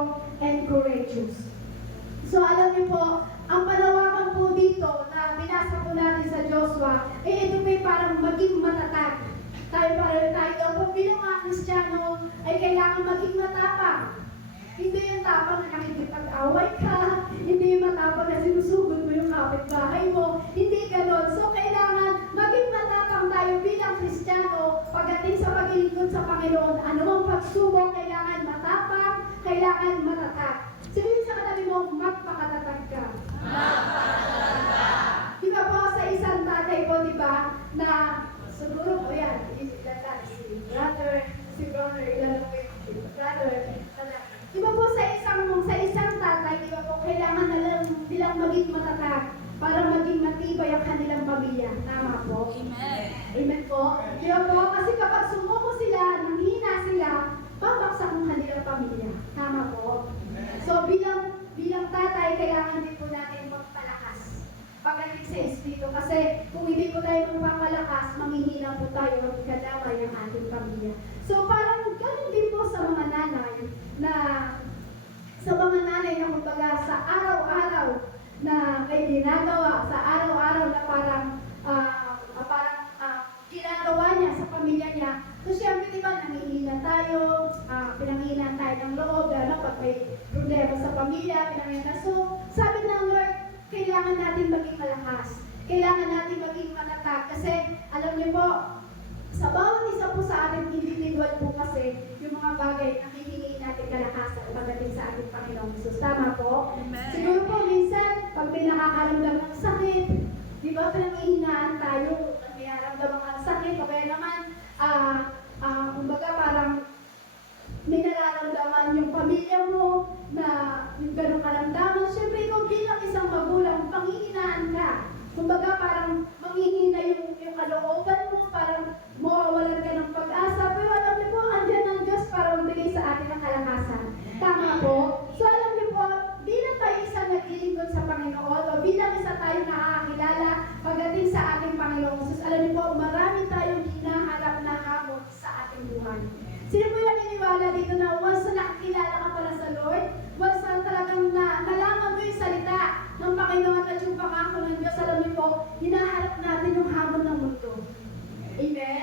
strong and courageous. So alam niyo po, ang panawagan po dito na binasa po natin sa Joshua, ito po parang maging matatag. Tayo po bilang mga Kristiyano ay kailangan maging matapang. Hindi yung tapang na nakikipag-away ka, hindi yung matapang na sinusugod mo yung kapitbahay mo, hindi ganon. So kailangan maging matapang tayo bilang Kristiyano pagdating sa paglilingkod sa Panginoon. Anumang pagsubok, kailangan matapang, kailangan matatag. Sabihin sa katabi mo, magpakatatag ka. Magpakatatag ka. Di ba po sa isang tatay po, di ba, na siguro po yan, si brother, ilan po yung brother, di ba po sa isang tatay, di ba po, kailangan na lang nilang maging matatag para maging matibay ang kanilang pamilya. Tama po? Amen. Amen po? Di ba po? Kasi kapag sumuko sila, nanghina sila, babaksak ang kanilang pamilya. Tama po? So bilang tatay, kailangan din po natin magpalakas pagdating sa Espiritu. Kasi kung hindi po tayo magpapalakas, manghihina po tayo at kadamay ang ating pamilya. So parang ganun din po sa mga nanay na kumbaga sa araw-araw na may ginagawa, sa araw-araw na parang ginagawa niya sa pamilya niya. So siyempre diba, nangihina tayo, pinanghihinan tayo ng loob, pag may problema sa pamilya, pinanghihinan. So sabi ng Lord, kailangan natin maging malakas. Kailangan natin maging matatag. Kasi alam niyo po, sa bawat isa po sa ating individual po kasi, yung mga bagay na hihingi natin kalakasan pagdating sa ating Panginoong Jesus. Tama po? Amen. Siguro po minsan, pag may nakakaramdam ng sakit, di ba pinanghihinaan tayo, may naramdaman ng sakit, o kaya naman, kumbaga parang may nararamdaman yung pamilya mo na yung ganong karamdaman. Siyempre, ikaw bilang isang magulang, panghihinaan ka. Kumbaga parang manghihina yung kalooban mo, parang mawawalan ka ng pag-asa. Pero alam niyo po, andyan ang Diyos para magbigay sa atin ng kalakasan. Tama po? So alam niyo po, bilang tayo isang naglilingkod sa Panginoon, o bilang isa tayo nakakakilala pagdating sa ating Panginoong Jesus, alam niyo po, marami tayong hinaharap na hamon sa ating buhay. Sino po yung naniniwala dito na once na nakakilala ka para sa Lord, once na talagang nalaman mo yung salita ng Panginoon at yung pangako ng Diyos, alam niyo po, hinaharap natin yung hamon ng mundo. Amen?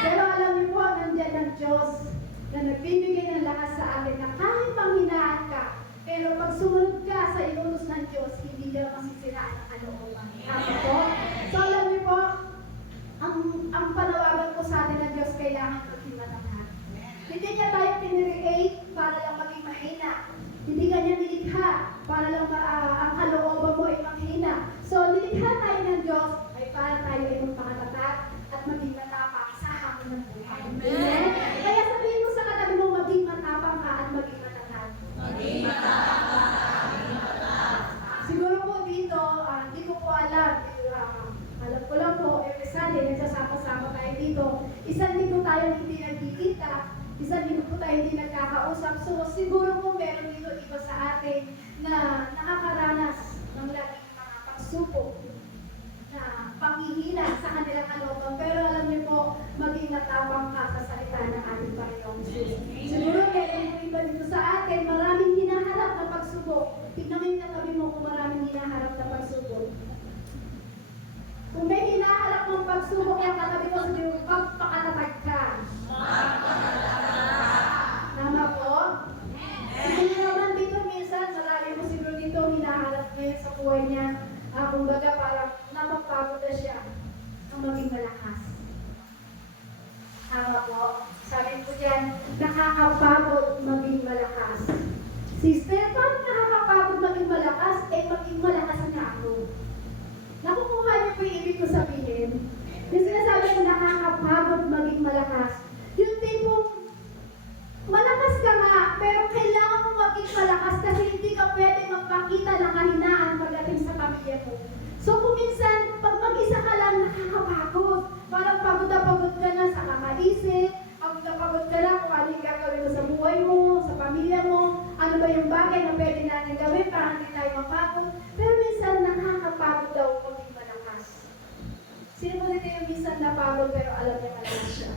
Pero alam niyo po, nandiyan ang Diyos na nagbibigay ng lakas sa atin na kahit panghinaan ka, pero pag sumunod ka sa inutos ng Diyos, hindi ka masisiraan ang kalooban. Tama po? So alam niyo po, ang panawagan po sa atin ng Diyos, kailangan maging matatag. Hindi niya tayo piniricate para lang maging mahina. Hindi ka niya nilikha para lang ang kalooban mo ay manghina. So, nilikha tayo ng Diyos ay para tayo ay magpakatatag at maging matapang sa hamon ng buhay. Amen? Kaya sabihin mo sa katabi mo, maging matapang ka at maging matatag. Maging matapang ka at maging matatag. Siguro po dito, hindi ko po alam. Alam ko lang po, every Sunday, nagsasama-sama tayo dito. Isang linggo tayo hindi nagkikita. Isang linggo po tayo hindi nagkakausap. So, siguro po meron dito iba sa atin na nakakaranas ng laging mga pagsubok na panghihina sa kanilang kalooban. Pero alam niyo po, maging matapang ka sa salita ng ating Panginoong Jesus. Siguro meron po iba dito sa atin, maraming hinaharap na pagsubok. Tignan mo yung katabi mo kung maraming hinaharap na pagsubok. Kung may hinaharap ng pagsubok yung katabi mo, sabi mo, magpakatatag ka. Tama po? Siguro naman dito minsan, marami mo siguro dito hinaharap niya sa buhay niya. Kumbaga parang napapagod na siya ang maging malakas. Tama po? Sabi ko dyan, nakakapagod maging malakas. Sister, paano nakakapagod maging malakas? Maging malakas na ako. Nakukuha niyo po yung ibig ko sabihin? Yung sinasabi ko nakakapagod maging malakas. Yung tipong malakas ka nga, pero kailangan mo maging malakas kasi hindi ka pwede magpakita ng kahinaan pagdating sa pamilya mo. So kung minsan, pag mag-isa ka lang, nakakapagod. Parang pagod ka na sa kakaisip, pagod ka na kung ano yung gagawin mo sa buhay mo, sa pamilya mo, ano ba yung bagay na pwede natin gawin para hindi tayo mapagod. Pero minsan, nakakapagod daw maging malakas. Sino po dito yung minsan napagod pero alam niya malakas siya?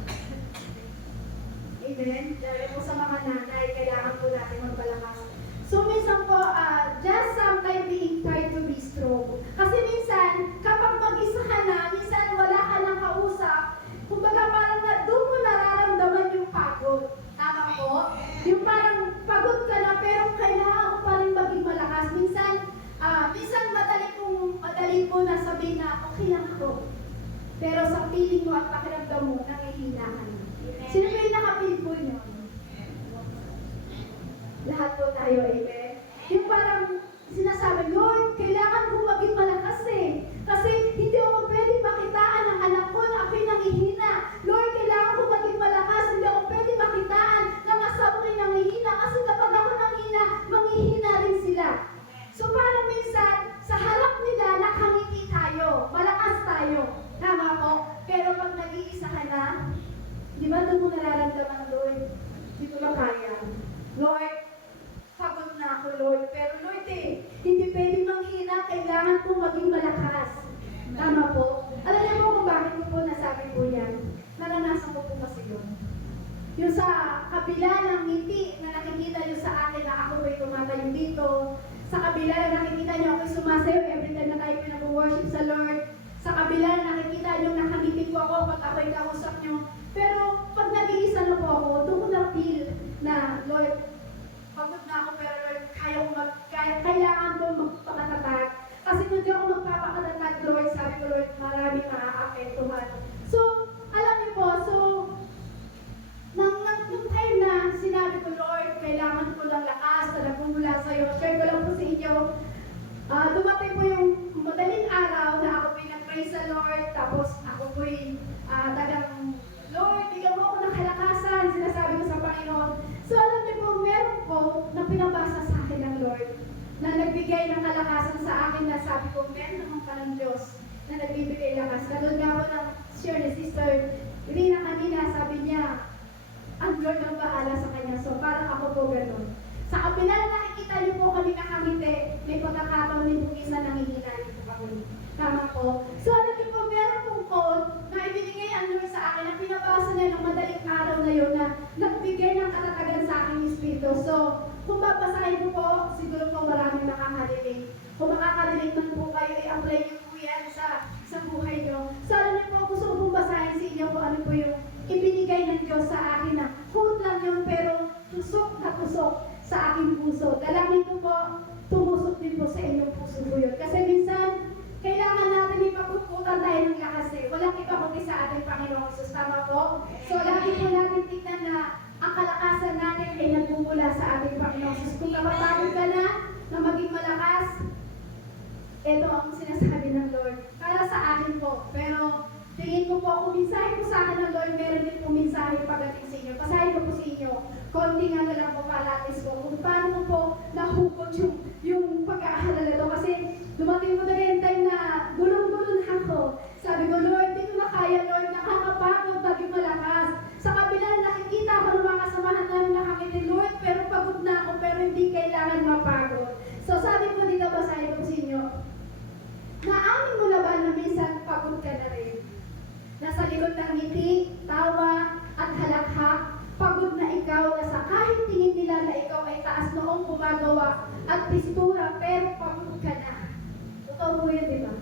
Amen? Dahil po sa mga nanay, kailangan po po natin magpalakas. So minsan po, just sometimes being tired to be strong. Kasi minsan, kapag mag-isa ka na, minsan wala ka nang kausap, kumbaga parang doon mo nararamdaman yung pagod. Tama po? Yung parang pagod ka na, pero kailangan ko pa rin maging malakas. Minsan madali po na sabihin na, okay lang ako. Pero sa feeling mo at pakiramdam mo, nangihina ka na. Sino ba yung nakapil po niyo? Lahat po tayo, amen? Yung parang sinasabi, Lord, kailangan kong maging malakas eh. Kasi hindi ako pwedeng makitaan ng anak ko na ako'y nangihina. Lord, kailangan kong maging malakas. Hindi ako pwedeng makitaan ng asawa ko'y nangihina. Kasi kapag ako nangihina, manghihina rin sila. So parang minsan, sa harap nila, nakangiti tayo. Malakas tayo. Tama po? Pero pag nag-iisa ka na, di ba doon mo nararamdaman, Lord, hindi ko makaya. Lord, pagod na ako, Lord. Pero Lord hindi pwedeng manghina, kailangan kong maging malakas. Tama po? Alam niyo po kung bakit ko po nasabi po yan? Naranasan ko po kasi yun. Yung sa kabila ng ngiti na nakikita niyo sa akin na ako po'y tumatayo dito, sa kabila na nakikita niyo ako'y sumasayo every time na tayo pinag-worship sa Lord, sa kabila na nakikita niyo nakangiti po ako pag ako'y kausap niyo, pero pag nag-iisa na po ako, doon ko na-feel na, Lord, pagod na ako, pero Lord, kailangan ko magpakatatag. Kasi kung di ako magpapakatatag, Lord, sabi ko, Lord, maraming makaka-apektuhan. So, alam niyo po, nung time na sinabi ko, Lord, kailangan ko ng lakas na nagmumula sa'yo, share ko lang po sa inyo, dumating po yung madaling araw na ako po'y nag-praise sa Lord, tapos ako po'y tagang, Lord, bigyan mo ako ng kalakasan, sinasabi ko sa Panginoon. So alam niyo po, meron po na pinabasa sa akin ng Lord, na nagbigay ng kalakasan sa akin na sabi ko, meron naman pa ng Diyos na nagbibigay lakas. Katulad nga po ng share ni Sister Irina kanina, sabi niya, ang Lord ang bahala sa kanya. So parang ako po ganun. Sa kabila na nakikita niyo po kami nakangiti, may pagkakataon din po isa nangihina niyo po kami. Tama po. So alam niyo po, meron pong code na ibinigay ang Lord sa akin na pinabasa niya ng madaling araw na yun na nagbigay ng katatagan sa aking espiritu. So, kung babasahin ko po, siguro po maraming makakarinig. Kung makakarinig man po kayo, i-apply niyo po yan sa buhay niyo. So alam niyo po, gusto ko pong basahin sa inyo kung ano po yung ibinigay ng Diyos sa akin na quote lang yun, pero tusok na tusok sa aking puso. Dalangin ko po, tumusok din po sa inyong puso po yun. Kasi minsan, kailangan natin ipagkukutan tayo ng lakas eh. Walang iba kundi sa ating Panginoong Jesus. Tama po? So, lagi po natin tignan na ang kalakasan natin ay nagmumula sa ating Panginoong Jesus. Kung napapagod ka na maging malakas, ito ang sinasabi ng Lord. Para sa akin po. Pero, tingin ko po, kung minsahin ko sa akin ng Lord, meron din po minsahin pagdating sa inyo. Basahin ko po sa inyo. Konting ano lang po palatis ko. Kung paano ko po nahugot yung pag-aalala to. Kasi dumating po na yung time na gulong-gulong ako. Sabi ko, Lord, di ko na kaya, Lord, nakakapagod, maging malakas. Sa kabila, nakikita ko ng mga kasamahan namin nakakita, Lord, pero pagod na ako, pero hindi kailangan mapagod. So sabi ko dito, basahin ko sa inyo, naamin mo na ba na minsan pagod ka na rin? Nasa likod ng ngiti, tawa, at halakhak, pagod na ikaw na sa kahit tingin nila na ikaw ay taas noong gumagawa at pistura, pero pagod ka na. Totoo po yun, di ba?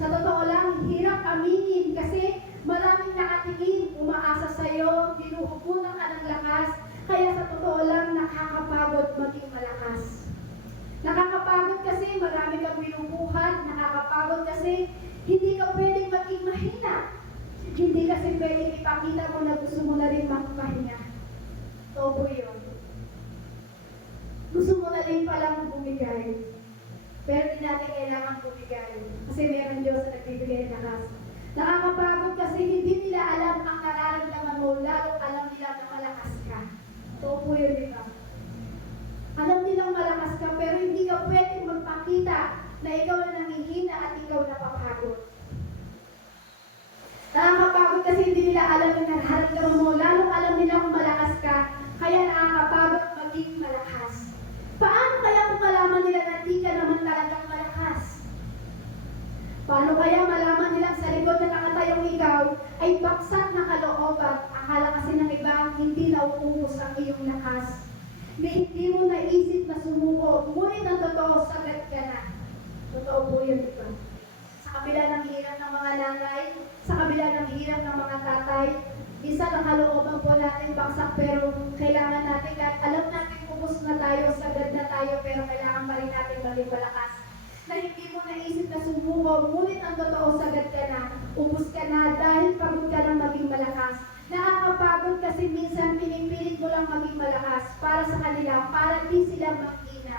Sa totoo lang, hirap aminin kasi maraming nakatingin, umaasa sa'yo, ginuhupunan ka ng lakas, kaya sa totoo lang, nakakapagod maging malakas. Nakakapagod kasi marami kang binubuhat, nakakapagod kasi hindi ka pwedeng maging mahina. Hindi kasi pwedeng ipakita mo na gusto mo na rin magpahinga. Totoo po yun. Gusto mo na rin palang bumigay. Pero hindi natin kailangan bumigay. Kasi meron Diyos na nagbibigay ng lakas. Nakakapagod kasi hindi nila alam ang nararamdaman mo, lalo alam nila na malakas ka. Totoo po yun, di ba? Alam nilang malakas ka, pero hindi ka pwedeng magpakita na ikaw na nangihina at ikaw napapagod. Nakakapagod kasi hindi nila alam yung nararamdaman mo, lalo alam nila kung malakas ka, kaya nakakapagod maging malakas. Paano kaya kung malaman nila na di ka naman talagang malakas? Paano kaya malaman nilang sa likod na nakatayong ikaw ay baksak na kalooban? Akala kasi ng iba, hindi nauubos ang iyong lakas, na hindi mo naisip na sumuko, ngunit ang totoo, sagad ka na. Totoo po yun, di ba? Sa kabila ng hirap ng mga nanay, sa kabila ng hirap ng mga tatay, isa nakalooban po natin baksak, pero kailangan natin, kahit alam natin ubos na tayo, sagad na tayo, pero kailangan pa rin natin maging malakas. Na hindi mo naisip na sumuko, ngunit ang totoo, sagad ka na, ubos ka na, dahil pagod ka na maging malakas. Nakakapagod kasi minsan pinipilit mo lang maging malakas para sa kanila, para di sila maghina.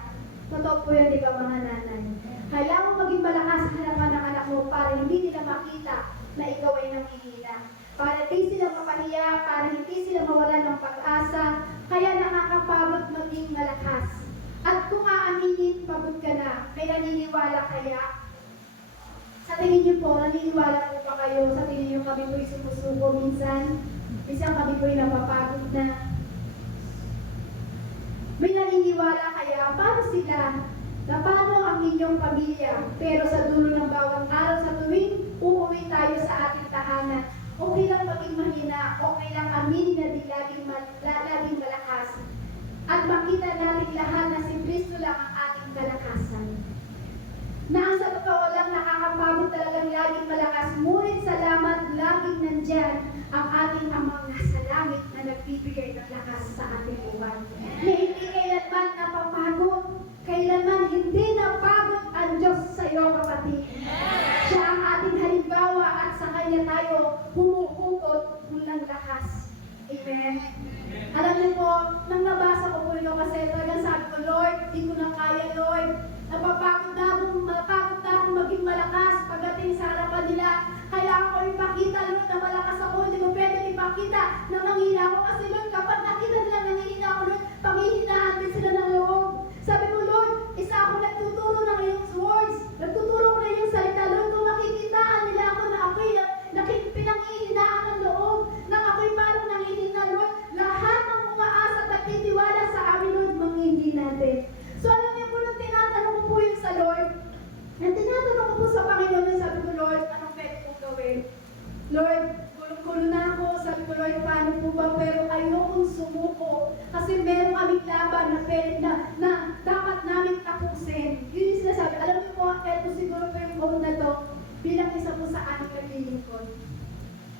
Totoo po yan, di ba mga nanay? Kailangan mo maging malakas sa harapan ng anak mo para hindi nila makita na ikaw ay nanghihina. Para di sila mapahiya, para hindi sila mawalan ng pag-asa, kaya nakakapagod maging malakas. At kung aaminin, pagod ka na, may naniniwala kaya? Sa tingin niyo po, naniniwala po ba kayo? Sa tingin niyo kami po'y sumusuko minsan? Minsan kami po'y napapagod na. May naniniwala kaya? Paano sila? Na paano ang inyong pamilya? Pero sa dulo ng bawat araw, sa tuwing uuwi tayo sa ating tahanan, okay lang maging mahina, okay lang aminin na di laging malakas. At makita natin lahat na si Kristo lang ang ating kalakasan. Na ang sa totoo lang nakakapagod talagang laging malakas, ngunit salamat laging nandyan ang ating amang nasa langit na nagbibigay ng lakas sa ating buwan. Na hindi kailanman napapagod, kailanman hindi napagod ang Diyos sa iyo, kapatid. Siya ang ating halimbawa at sa Kanya tayo humuhugot ng lakas. Amen. Alam niyo po, nang nabasa ko po ito kasi talagang sabi ko, Lord, hindi ko na kaya, Lord. Napapagod na akong maging malakas pagdating sa harapan nila. Kaya ako ipakita, Lord, na malakas ako. Hindi ko pwede ipakita na manghina ako. Kasi Lord, kapag nakita nila nanghihina ako, Lord, panghihinaan din sila ng loob. Sabi ko, Lord, isa ako nagtuturo ng iyong words. Nagtuturo ko na iyong salita, Lord, kung makikitaan nila ako na ako'y pinanghihinaan ng loob, nang ako'y parang nanghihina, Lord, lahat ng umaasa at nagtitiwala sa amin, Lord, manghihindi natin. So alam niyo po, nung tinatanong ko po yun sa Lord, nang tinatanong ko po sa Panginoon, sabi ko, Lord, anong pwede kong gawin? Lord, kulong-kulo na ako. Sabi ko, Lord, paano po ba? Pero ayokong sumuko. Kasi meron kaming laban na dapat namin tapusin. Yun yung sinasabi. Alam niyo po, eto siguro po yung quote na to bilang isa po sa aming naglilingkod.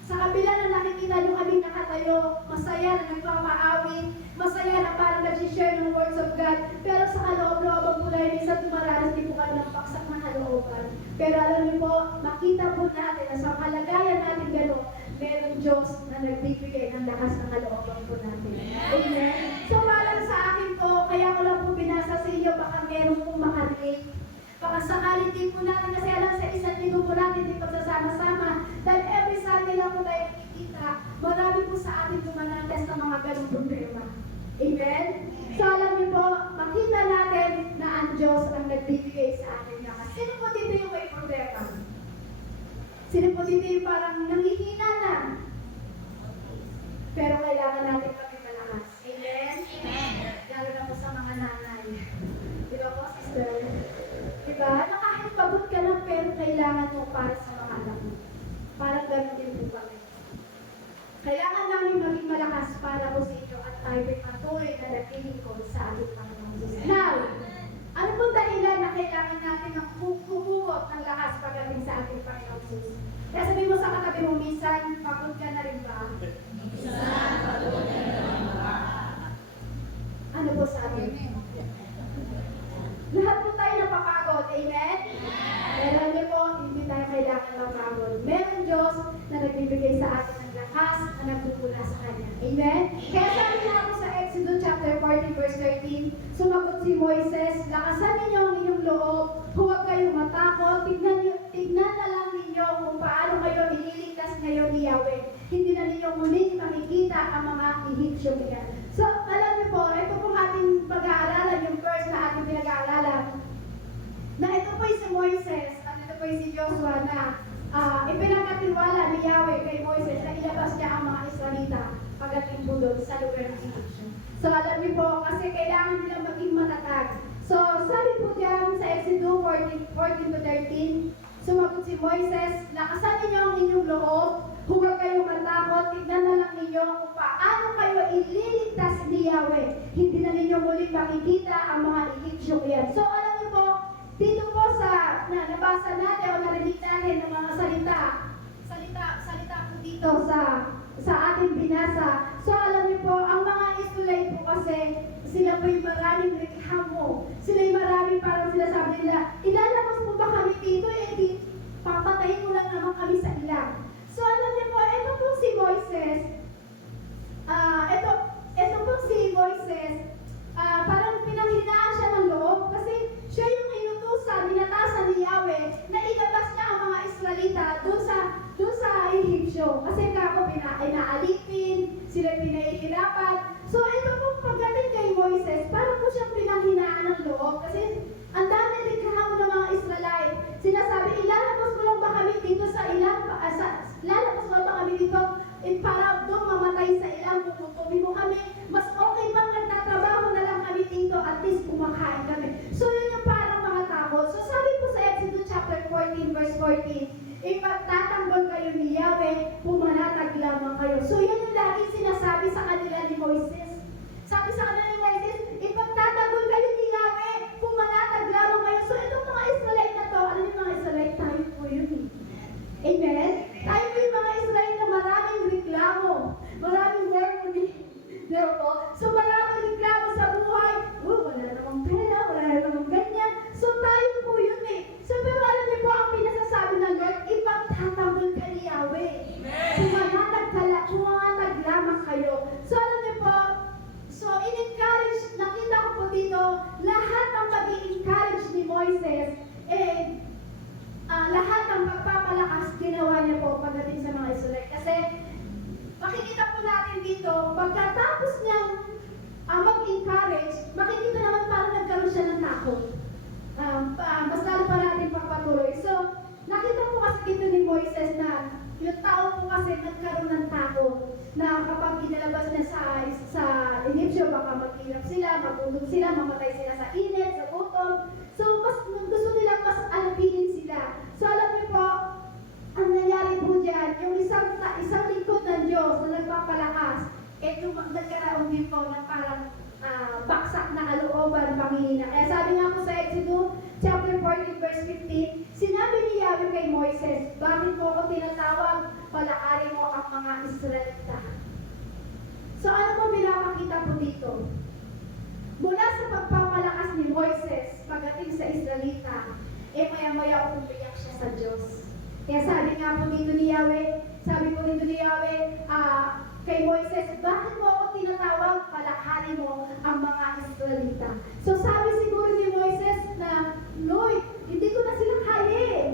Sa kabila na nakikita nyo kaming nakatayo, masaya na nagpapaawin, masaya na parang nag-share ng words of God, pero sa kaloob-looban po dahil minsan tumaranas din po kami ng paksak na kalooban. Pero alam niyo po, makita po natin na sa kalagayan natin gano'n, meron Diyos na nagbibigay ng lakas ng kalooban po natin. Amen? So parang sa akin po, kaya ko lang po binasa sa inyo, baka meron pong makarelate. Baka sakali din po natin, kasi alam sa isang linggo po natin din pagsasama-sama, dahil every Sunday lang po tayo nakikita, marami po sa atin dumanatas ng mga ganong problema. Amen? So alam niyo po, makita natin na ang Diyos ang nagbibigay sa atin lakas. Sino po dito yung may problema? Sino po dito yung parang nanghihina na? Pero kailangan natin maging malakas. Amen? Amen. Lalo na po sa mga nanay. Di ba po, sister? Diba? Na kahit pagod ka lang, pero kailangan mo para sa mga anak mo. Parang gano'n din po kami. Kailangan namin maging malakas para po sa inyo at tayo ay patuloy na naglilingkod sa ating Panginoon Diyos. Now, ano po dahilan na kailangan natin ng humugot ng lakas pagdating sa ating Panginoon Diyos? Kaya sabi mo sa katabi mo, minsan, pagod ka na rin ba? Minsan, pagod ka na rin ba? Ano po sabi? Lahat po tayo napapagod. Amen? Pero alam po, hindi tayo kailangan mapagod. Meron Diyos na nagbibigay sa atin ng lakas na nagpupula sa Kanya. Amen? Kaya sabi nga po sa Exodus chapter 40 verse 13, sumagot si Moises, lakasan ninyo ang inyong loob, huwag kayong matakot, tignan na lang ninyo kung paano kayo ililigtas ngayon ni Yahweh. Hindi na ninyo muling makikita ang mga Ehipsyo niya. So, alam niyo po, ito pong ating pag-aaralan, yung verse na ating pinag-aaralan, na ito po si Moises, at ito po si Joshua na ipinagkatiwala ni Yahweh kay Moises na ilabas niya ang mga Israelita pagdating po doon sa lugar ng Egyptian. So, alam niyo po, kasi kailangan nila maging matatag. So, sabi po diyan sa Exodus 14 to 13, sumagot si Moises, lakasan ninyo ang inyong loob, huwag kayong matakot, tignan na lang ninyo kung paano kayo ni Yahweh, hindi na ninyo muling makikita ang mga Egyptyo yan. So alam niyo po, dito po sa nabasa natin o narinig natin ng mga salita po dito sa ating binasa. So alam niyo po, ang mga Israelite po kasi, sila po yung maraming reklamo. Sila yung maraming parang sinasabi nila, ilalabas mo ba kami dito? Di, papatayin mo lang naman kami sa ilang. So alam niyo po, ito po si Moises, ito po si Moises, parang pinanghinaan siya ng loob kasi siya yung inutusan, ninatasan ni Yahweh na ilabas niya ang mga Israelita doon sa Egyptyo. Kasi kako inaalipin, sila pinahihirapan. So ito po pagdating kay Moises, parang po siyang pinanghinaan ng loob kasi ang dami reklamo ng mga Israelite. Sinasabi, ilalabas mo lang ba kami dito lalabas mo lang ba kami dito para doon mamatay sa ilang puputumin mo kami. Mas okay bang nagtatrabaho na lang kami dito at least kumakain kami. So yun yung parang mga takot. So sabi po sa Exodus chapter 14 verse 14, ipagtatanggol kayo ni Yahweh, pumanatag lamang kayo. So yun yung laging sinasabi sa kanila ni Moises. Sabi sa kanila ni Moises, ipagtatanggol kayo ni Yahweh, pumanatag lamang kayo. So itong mga Israelite na to, ano yung mga Israelite? Tayo po yun eh. Amen? Tayo po yung mga Israelite na maraming reklamo, maraming harmony. Diba po? So maraming reklamo sa buhay. Wala namang pera, wala namang ganyan. So tayo po yun eh. So pero alam niyo po, ang pinasasabi ng Lord, ipagtatanggol ka ni Yahweh. Pumanatag lamang kayo. So alam niyo po, so in-encourage, nakita ko po dito, lahat ng pag-i-encourage ni Moises, lahat ng pagpapalakas ginawa niya po pagdating sa mga Israelite. Kasi makikita po natin dito, pagkatapos niyang mag-encourage, makikita naman parang nagkaroon siya ng takot. Mas lalo pa natin pagpatuloy. So, nakita po kasi dito ni Moises na yung tao po kasi nagkaroon ng takot na kapag inalabas niya sa Egyptyo, baka maghirap sila, magutom sila, mamatay sila sa init, sa gutom. So, gusto nilang mas alapinin sila. So, alam niyo po, ang nangyari po dyan, yung isang lingkod ng Diyos na nagpapalakas, nagkaroon din po ng parang baksak na kalooban, panghihina. Kaya sabi nga po sa Exodus chapter 14 verse 15, sinabi ni Yahweh kay Moises, bakit mo ako tinatawag? Palakarin mo ang mga Israelita. So ano po pinapakita po dito? Mula sa pagpapalakas ni Moises pagdating sa Israelita, maya-maya umiyak siya sa Diyos. Kaya sabi nga po dito ni Yahweh, kay Moises, bakit mo ako tinatawag? Palakarin mo ang mga Israelita. So sabi siguro ni Moises na, Lord, hindi ko na sila kaya eh.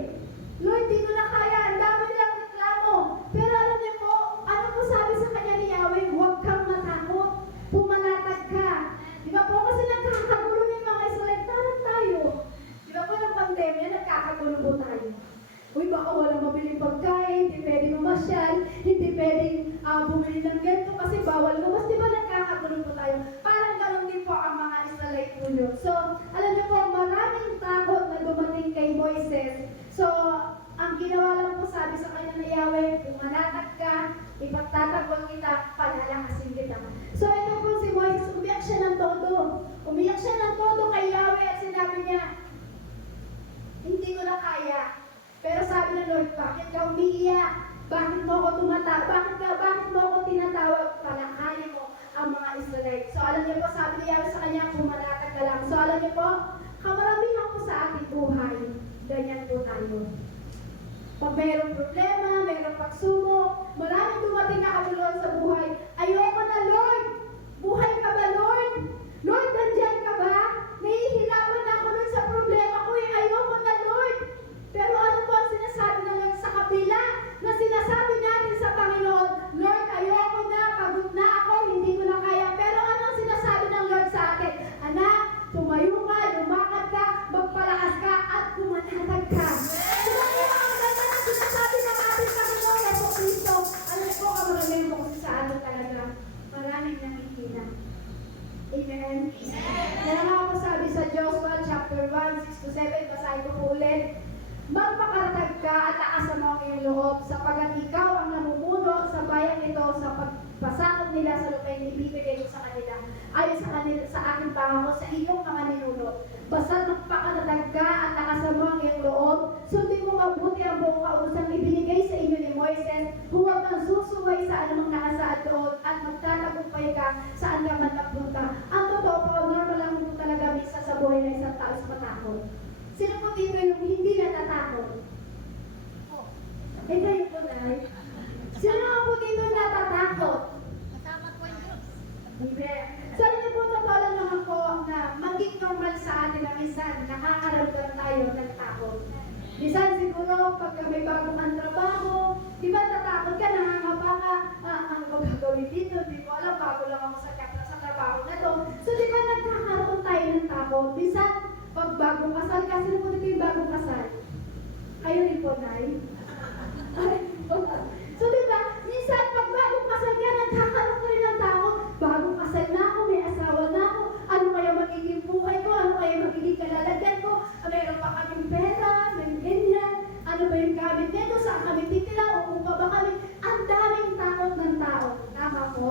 Lord, hindi ko na kaya. Ang dami nilang reklamo. Pero alam niyo po, ano po sabi sa kanya ni Yahweh? Huwag kang matakot. Pumanatag ka. Di ba po? Kasi nagkakagulo ng mga Israelita. Parang tayo. Di ba po ng pandemya, nagkakagulo po tayo. Uy, baka walang mabiling pagkain, hindi pwedeng mamasyal, hindi pwedeng bumili ng ganito kasi bawal lumabas. Di ba nagkakagulo po tayo? Parang ganoon din po ang mga Israelite po yun. So, alam niyo po, maraming takot na dumating kay Moises. So, ang ginawa lang po sabi sa kanya na Yahweh, pumanatag ka, ipagtatanggol kita, palalakasin kita. So, ito po si Moises, umiyak siya ng todo. Umiyak siya ng todo kay Yahweh at sinabi niya, hindi ko na kaya. Pero sabi ng Lord, bakit ka umiiyak? Bakit mo ako bakit mo ako tinatawag? Palakarin mo ang mga Israelite. So alam niyo po, sabi ni Yahweh sa kanya, pumanatag ka lang. So alam niyo po, kamaramihan po sa ating buhay, ganyan po tayo. Pag mayroong problema, mayroong pagsubok, maraming dumating na kabuluhan sa buhay. Ayoko na, Lord! Buhay ka ba, Lord? Lord, nandyan ka ba? Nahihirapan ako nun sa problema ko eh. Ayoko na, Lord! Pero ano po ang sinasabi ng Lord sa kabila na sinasabi natin sa Panginoon, Lord, ayoko na, pagod na ako, hindi ko na kaya. Pero ano ang sinasabi ng Lord sa atin? Anak, tumayo ka, lumakad ka, magpalakas ka, at pumanatag ka. So, ano ang ganda na sinasabi ng ating Panginoon? nila sa lupain ibibigay ko sa kanila. Ayon sa kanila, sa aking pangako sa iyong mga ninuno. Basta magpakatatag ka at lakasan mo ang iyong loob, sundin mo mabuti ang buong kausang ibinigay sa inyo ni Moises, huwag kang susuway sa anumang nakasaad doon at magtatagumpay ka saan ka man magpunta. Ang totoo po, normal lang po talaga misa sa buhay ng isang tao sa matakot. Sino po dito yung hindi natatakot? Eh kayo po, Nay. Sino po dito natatakot? Kasama ko yung Diyos. Hindi. Sabi niyo po, totoo lang naman po na maging normal sa atin na minsan nakakaramdam tayo ng takot. Minsan siguro pagka may bagong ang trabaho, di ba natakot ka, nangangapa ka, ano ba gagawin dito? Di ko alam, bago lang ako sa trabaho na to. So di ba nagkakaroon tayo ng takot? Minsan, pag bagong kasal, kasi po dito yung bagong kasal. Kayo rin po, Nay. So diba, minsan pag bagong kasal ka, nagkakaroon ka rin ng takot. Bagong kasal na ako, may asawa na ako. Ano kaya magiging buhay ko? Ano kaya magiging kalalagyan ko? Mayroon pa kaming pera, may ganyan. Ano ba yung gamit nito? Saan kami titila? O kung pa ba kami? Ang daming takot ng tao. Tama po?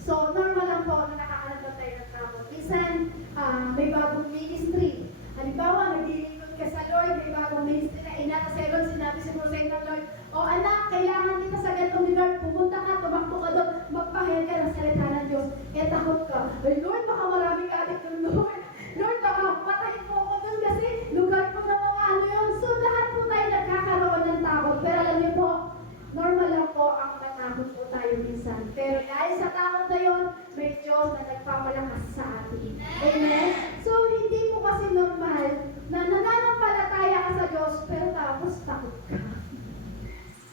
So, normal lang po na nakakaroon tayo ng takot. Minsan, may bagong ministry. Halimbawa, naglilingkod ka sa Lord, may bagong ministry na inata sa Lord, sinabi si Jose ng Lord, o anak, kailangan kita sa ganitong ni Lord, pumunta ka, tumakbo ka doon, magpahayag ka ng salita ng Diyos, takot ka. Ay Lord, baka maraming adik ng Lord. Lord, baka patayin po ako doon kasi lugar ko na mga ano yun. So, lahat po tayo nagkakaroon ng takot. Pero alam niyo po, normal lang po ang matakot po tayo minsan. Pero dahil sa takot na yun, may Diyos na nagpapalakas sa atin. Amen? So, hindi po kasi normal na nananampalataya ka sa Diyos, pero tapos takot ka.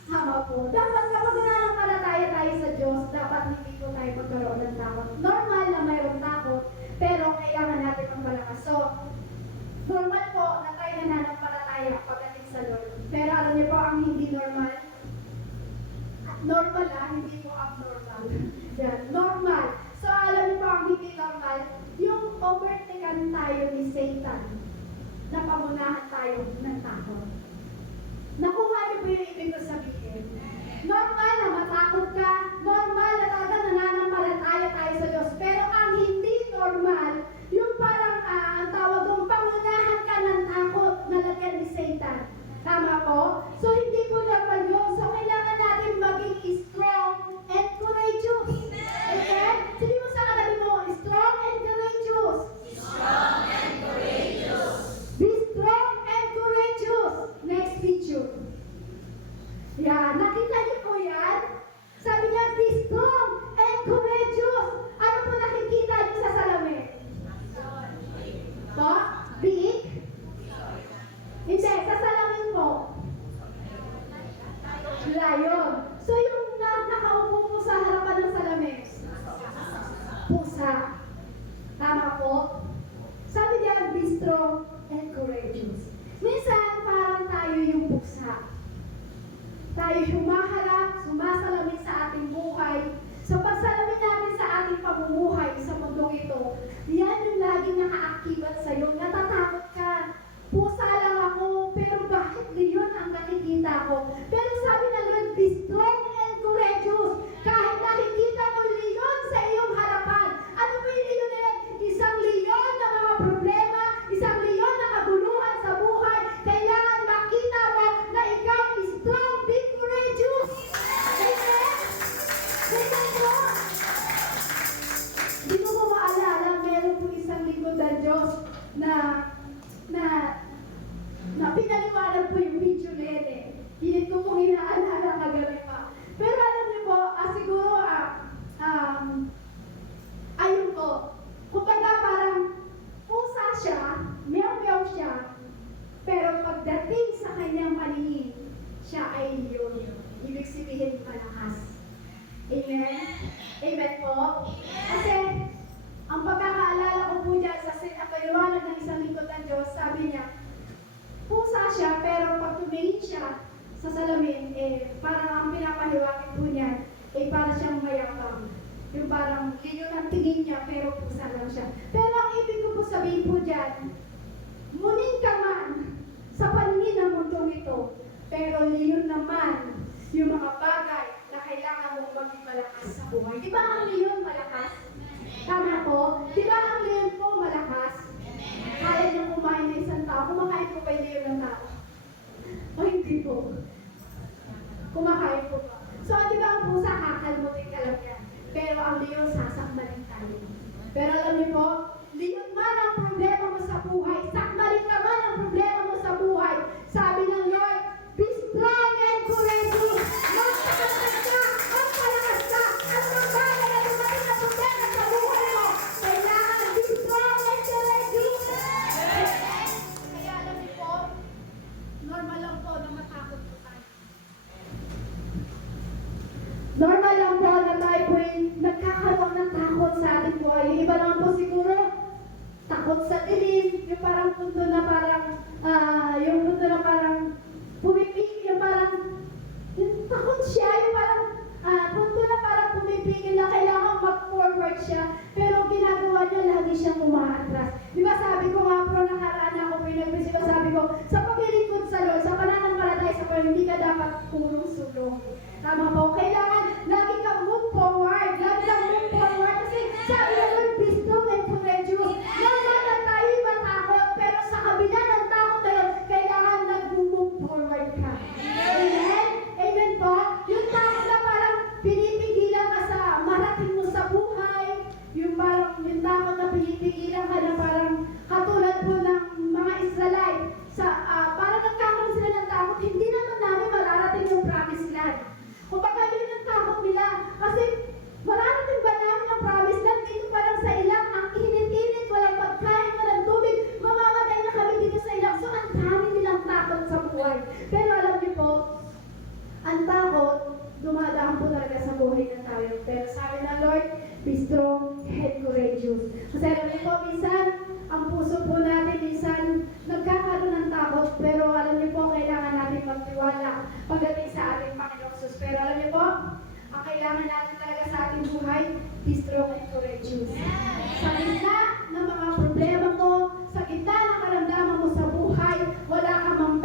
Tama po. Dapat kapag nananampalataya tayo sa Diyos, dapat hindi po tayo magkaroon ng takot. Normal na mayroong takot, pero kailangan natin ang malakas. So, normal po na tayo nananampalataya pagdating sa Lord. Pero alam niyo po, ang hindi normal, normal hindi po abnormal. Yan, normal. So, alam niyo po, ang hindi normal, yung overtaken tayo ni Satan, na pamunahan tayo ng takot. Nakuha niyo po yung ibig ko sabihin. Normal na matakot ka, normal na talaga nananampalataya tayo sa Diyos. Pero ang hindi normal, yung parang ang tawag doon, pangunahan ka ng takot na lagyan ni Satan. Tama po? So hindi po normal yun. So kailangan natin maging strong and courageous. Okay? Sabi mo sa katabi mo, strong and courageous. Strong and courageous. Be strong and courageous. Next picture. Yan, nakita niyo po yan? Sabi niya, be strong and courageous. Ano po nakikita niyo sa salamin? Po? Big? Hindi, sa salamin po. Lion. So yung nakaupo po sa harapan ng salamin? Pusa. Tama po? Sabi niya, be strong and courageous. Minsan, parang tayo yung pusa. Tayo humaharap, sumasalamin sa ating buhay. Sa pagsalamin natin sa ating pamumuhay sa mundong ito, yan yung laging nakaakibat sa'yo. Natatakot ka. Pusa lang ako, pero bakit leon ang nakikita ko? Pero sabi ng Lord, be strong and courageous. Kahit nakikita mo leon sa iyong harapan. Ano ba yung leon na yan? Isang leon na mga problema, isang leon na kabuluhan sa buhay. Kailangan makita mo na ikaw is strong, be courageous. Amen? Amen po. Hindi ko po maalala, meron po isang lingkod ng Diyos na pinaliwanag po yung video nene. Hindi ko po inaalala kagabi pa. Pero alam niyo po, siguro, ayun po, kumbaga parang pusa siya, meow-meow siya, pero pagdating sa kanyang paningin, siya ay leon. Ibig sabihin malakas. Amen? Amen po? Kasi, ang pagkakaalala ko po dyan sa paliwanag ng isang lingkod ng Diyos, sabi niya, pusa siya, pero pag tumingin siya sa salamin, parang ang pinapaliwanag po niya, para siyang mayabang. Yung parang yun ang tingin niya, pero pusa lang siya. Pero ang ibig ko po sabihin po dyan, muning ka man sa paningin ng mundong ito, pero yun naman yung mga bagay na kailangan mong maging malakas sa buhay. Di ba ang leon malakas? Tama po? Di ba ang leon po malakas? Kaya niyang kumain ng isang tao. Kumakain po ba yung leon ng tao? O hindi po? Kumakain po ba? So, di ba ang pusa kakalmutin ka lang yan? Pero ang leon sasakmalin tayo. Pero alam niyo po, leon man ang problema mo sa buhay, sakmalin ka man ang problema mo sa buhay. Sabi ng Lord, be strong and courageous. Magpakalakas ka, magpalakas ka, at magbalay na dumating na problema sa buhay mo. Kailangan be strong and courageous. Kaya alam niyo po, normal lang po na matakot po tayo. Normal lang po na tayo po nagkakaroon ng takot sa ating buhay. Yung iba naman po siguro, takot sa dilim, yung parang punto na parang, pumipigil, yung parang, yung takot siya, yung parang, punto na parang pumipigil na kailangan mag-forward siya, pero ginagawa niya lagi siyang umaatras. Di ba sabi ko nga, pro nakaraan ako pinag-isip, sabi ko, sa paglilingkod sa Lord, sa pananampalataya sa Lord, hindi ka dapat purong sulong. Tama po, kailangan lagi kang move forward, lagi kang move forward, kasi sabi ng Lord, be strong and courageous. Naman na tayo matakot, pero sa kabila ng takot na yun, kailangan nag-move forward ka. Amen? Amen po? Yung takot na parang pinipigilan ka sa marating mo sa buhay, yung takot na pinipigilan ka na parang katulad po ng mga Israelite, parang nagkakaroon sila ng takot, hindi naman namin mararating yung promised land. Kumbaga yun ang takot nila, kasi mararating ba namin ang promised land dito pa lang sa ilang, ang init-init, walang pagkain, walang tubig, mamamatay na kami dito sa ilang. So ang dami nilang takot sa buhay. Pero alam niyo po, ang takot, dumadaan po talaga sa buhay ng tao. Pero sabi ng Lord, be strong and courageous. Kasi alam niyo po, minsan, ang puso po natin, minsan, nagkakaroon ng takot, pero alam niyo po, kailangan natin magtiwala pagdating sa ating Panginoong Jesus. Pero alam niyo po, ang kailangan natin talaga sa ating buhay, be strong and courageous. Sa gitna ng mga problema mo, sa gitna ng karamdaman mo sa buhay, wala ka mang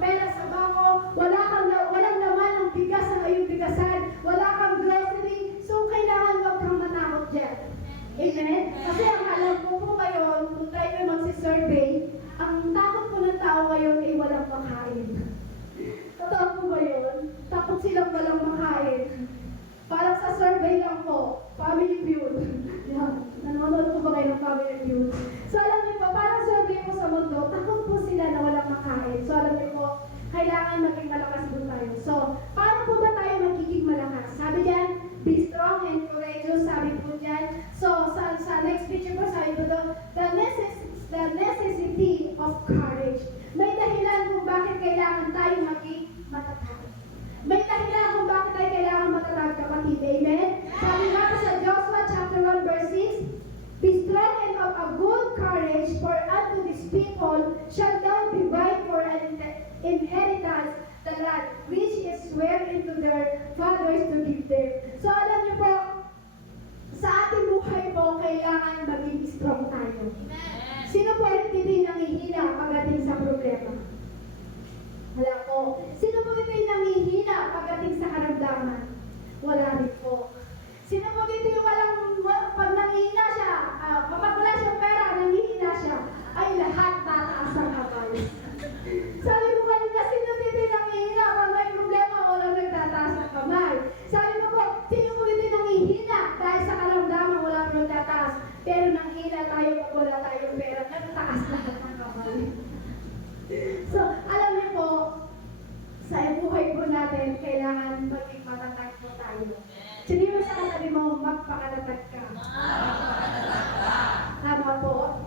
pera sa banko, walang laman ng bigas sa iyong bigasan, wala kang grocery, so kailangan wag kang matakot dyan. Amen? Kasi ang alam ko po ngayon, kung tayo may magsisurvey, ang takot po ng tao ngayon ay walang makain. Totoo po ba yun? Takot silang walang makain. Parang sa survey lang po, Family Feud. Yan. Nanonood po ba kayo ng Family Feud? So alam niyo po, parang survey po sa mundo, takot po sila na walang makain. So alam niyo po, kailangan maging malakas po tayo. So, paano po ba tayo magiging malakas? Sabi diyan, be strong and courageous, sabi po diyan. So, sa next picture po, sabi po doon, the necessity of courage. May dahilan kung bakit kailangan tayo maging matatag. May dahilan kung bakit tayo kailangan matatag, kapatid. Amen? Sabi nga po sa Joshua chapter 1 verse 6, be strong and of a good courage, for unto these people shall thou divide for an inheritance the land which is swearing to their fathers to give them. So alam niyo po, sa ating buhay po, kailangan maging strong tayo. Sino po hindi nangihina pagdating sa problema? Wala po. Sino po hindi nangihina pagdating sa karamdaman? Wala rin po. Sino po dito yung pag nangihina siya, kapag wala siyang pera, nangihina siya, ay lahat tataas ang kamay. Sabi ko kanina, sino dito yung nangihina pag may problema, walang nagtataas ang kamay. Sabi ko po, sino po dito yung nangihina dahil sa karamdaman, wala po nagtataas. Pero nanghina tayo pag wala tayong pera, nagtataas lahat ng kamay. So, alam niyo po, sa buhay po natin, kailangan maging matatag po tayo. Sabi mo sa katabi mo, magpakatatag ka. Tama po?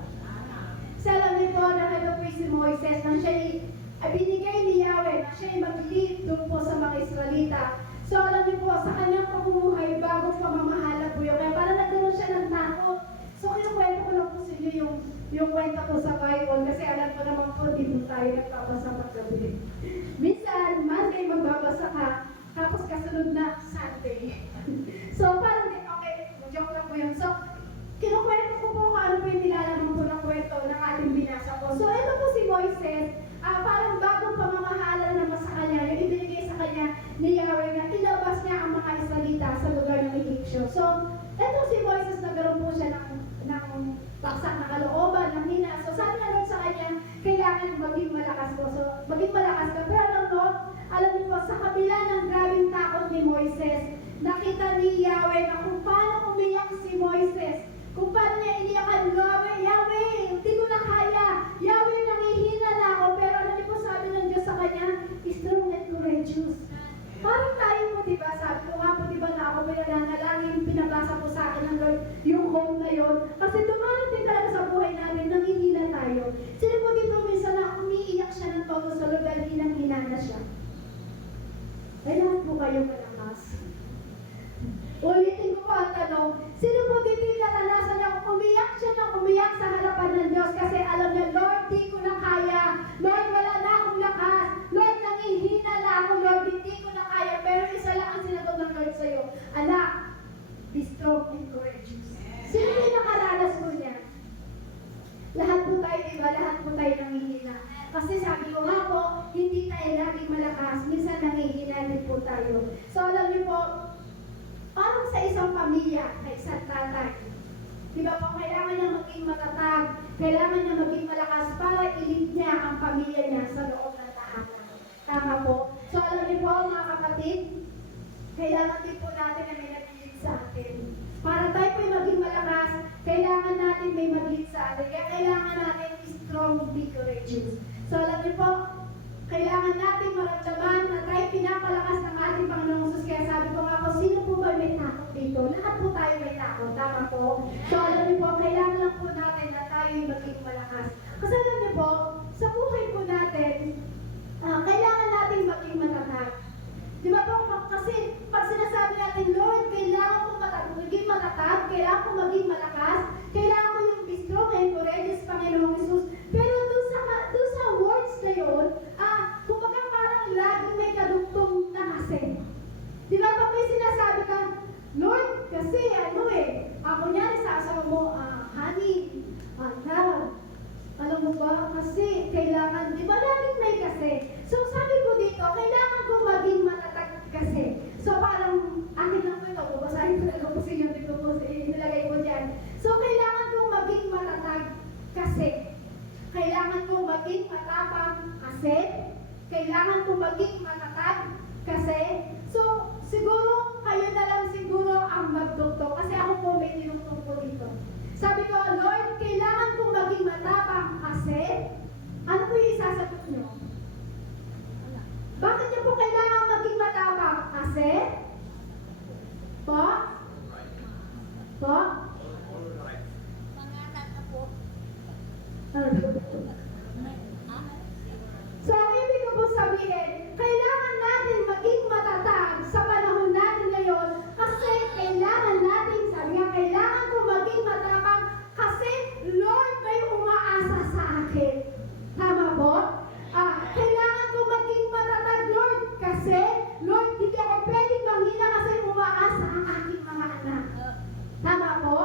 Sa alam niyo po, nakita po si Moises, nang siya binigay ni Yahweh, na siya mag-lead doon po sa mga Israelita. So alam niyo po, sa kanyang pamumuhay, bago pamamahala po yun. Kaya parang nagkaroon siya ng takot. So kinukwento ko lang po sa inyo yung kwento ko sa Bible, kasi alam ko naman po, di po tayo nagpapasa paggabi. Minsan, Monday magbabasa ka, tapos kasunod na Sunday. So parang, okay, joke lang po yun. So, kinukwento ko po kung ano po yung nilalaman po ng kwento ng ating binasa po. So ito po si Moises, parang bagong pamamahala naman sa kanya, yung ibinigay sa kanya ni Yahweh na ilabas niya ang mga Israelita sa eto si Moises nagkaroon po siya ng baksak na kalooban, ng hina. So sabi na Lord sa kanya, kailangan maging malakas ko. So maging malakas ka. Pero alam niyo po, sa kabila ng grabing takot ni Moises, nakita ni Yahweh na kung paano umiyak si Moises. Kung paano niya iniyakan, Yahweh, hindi ko na kaya. Yahweh, nangihina na ako. Pero alam niyo po, sabi ng Diyos sa kanya, strong and courageous. Parang tayo po, diba? Sabi ko nga po, diba, na ako may nananalangin, pinabasa po sa akin ng Lord yung home na yon. Kasi dumarating talaga sa buhay natin, nangihina tayo. Sino po dito minsan na umiiyak siya ng todo sa Lord dahil hinang-hina na siya? Ay, lahat po kayo malakas. Ulitin ko po ang tanong, sino po dito yung naranasan na umiyak siya ng umiyak sa harapan ng Diyos kasi alam niya, Lord, di ko na kaya. Lord, wala na akong lakas. Lord, nangihina na ako. Lord, hindi ko na kaya. Pero isa lang ang sinagot ng Lord sa'yo, anak, be strong and courageous. Sino yung nakaranas po niya? Lahat po tayo, diba? Lahat po tayo nangihina. Kasi sabi ko nga po, hindi tayo laging malakas. Minsan nangihina din po tayo. So alam niyo po, parang sa isang pamilya, sa isang tatay, di ba po, kailangan niya maging matatag, kailangan niya maging malakas para i-lead niya ang pamilya niya sa loob ng tahanan. Tama po? So alam niyo po, mga kapatid, kailangan din po natin na may nag-lead sa atin. Para tayo po'y maging malakas, kailangan natin may mag-lead sa atin. Kaya kailangan natin strong, be courageous. So alam niyo po, kailangan natin maramdaman na tayo pinapalakas ng ating Panginoong Jesus. Kaya sabi ko nga po, sino po ba may takot dito? Lahat po tayo may takot. Tama po? So alam niyo po, kailangan lang po natin na tayo maging malakas. Kasi alam niyo po, sa buhay po natin, kailangan natin maging matatag. Di ba po? Kasi pag sinasabi natin, Lord, kailangan ko maging matatag, kailangan ko maging malakas, kailangan ko yung be strong and courageous, Panginoong Jesus. Pero doon sa words na yun, kumbaga parang laging may kadugtong na kasi. Di ba pag may sinasabi ka, Lord, kasi ako niyan sa asawa mo, honey, love, alam mo ba, kasi kailangan, di ba laging may kasi. So sabi ko dito, kailangan ko maging matatag kasi. So parang, akin lang po ito, babasahin ko na po sa inyo, dito po, inilagay ko dyan. So kailangan kong maging matatag kasi. Kailangan kong maging matapang kasi. Kailangan kong maging matatag kasi. So, siguro, kayo na lang siguro ang magdugtong. Kasi ako po may tinutong po dito. Sabi ko, Lord, kailangan kong maging matapang kasi. Ano po yung isasagot nyo? Bakit nyo po kailangan maging matapang kasi? Po? Po? Manganak ako. So, ang ibig ko po sabihin, kailangan natin maging matatag sa panahon natin ngayon kasi kailangan natin, sabi nga, kailangan ko maging matapang kasi Lord, may umaasa sa akin. Tama po? Kailangan ko maging matatag, Lord, kasi Lord, hindi ako pwedeng manghina kasi umaasa ang aking mga anak. Tama po?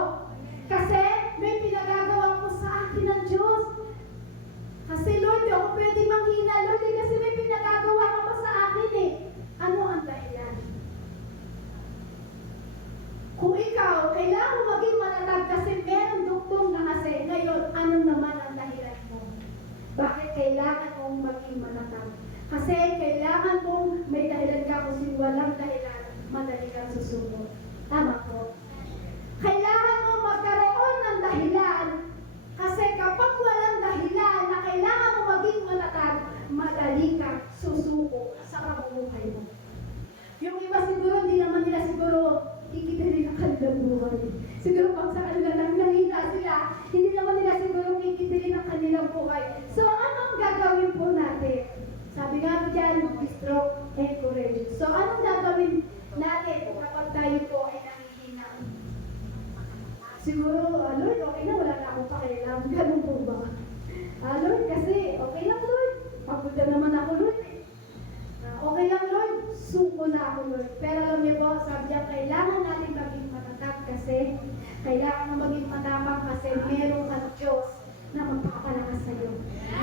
Kasi may pinagagawa po sa akin ng Diyos. Kasi Lord, di ako pwedeng manghina, Lord, kasi may pinagagawa ka pa sa akin eh. Ano ang dahilan? Kung ikaw, kailangan mo maging matatag kasi meron duktong na kasi. Ngayon, ano naman ang dahilan mo? Bakit kailangan mong maging matatag? Kasi kailangan mong may dahilan ka kasi walang dahilan, madali kang susunod. Tama po? Kailangan mo magkaroon ng dahilan kasi kapag walang dahilan na kailangan mo maging matatag, madali kang susuko sa pamumuhay mo. Yung iba siguro, hindi naman nila siguro kikitilin ang kanilang buhay. Siguro pag sa kanila nanghina sila, hindi naman nila siguro kikitilin ang kanilang buhay. So, anong gagawin po natin? Sabi nga po dyan, be strong and courageous. So, anong gagawin natin kapag tayo po ay nanghihina? Siguro, Lord, okay na, wala na akong pakialam. Ganun po ba? Lord, kasi okay lang, Lord. Pagpunta naman ako, Lord. Okay lang, Lord. Suko na ako, Lord. Pero alam niyo po, sabi niya, kailangan natin maging matatag kasi kailangan mo maging matapang kasi meron kang Diyos na magpapalakas sa iyo.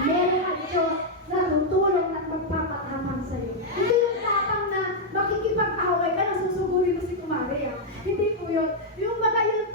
Meron kang Diyos na tutulong at magpapatapang sa iyo. Hindi yung tapang na makikipag-away ka na susugurin mo si Kumari. Hindi po yun. Yung baga yung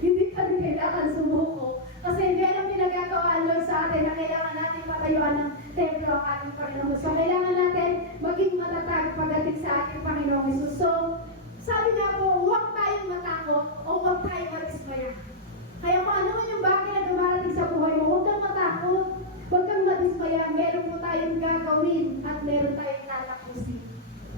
hindi pa rin kailangan sumuko. Kasi meron pinagagawaan Lord sa atin na kailangan natin patayuan ng templo ang ating Panginoon. So, kailangan natin maging matatag pagdating sa ating Panginoong Hesus. So, sabi nga po, huwag tayong matakot o huwag tayong madismaya. Kaya kung ano man yung bagay na dumarating sa buhay mo, huwag kang matakot, huwag kang madismaya. Meron po tayong gagawin at meron tayong tatapusin.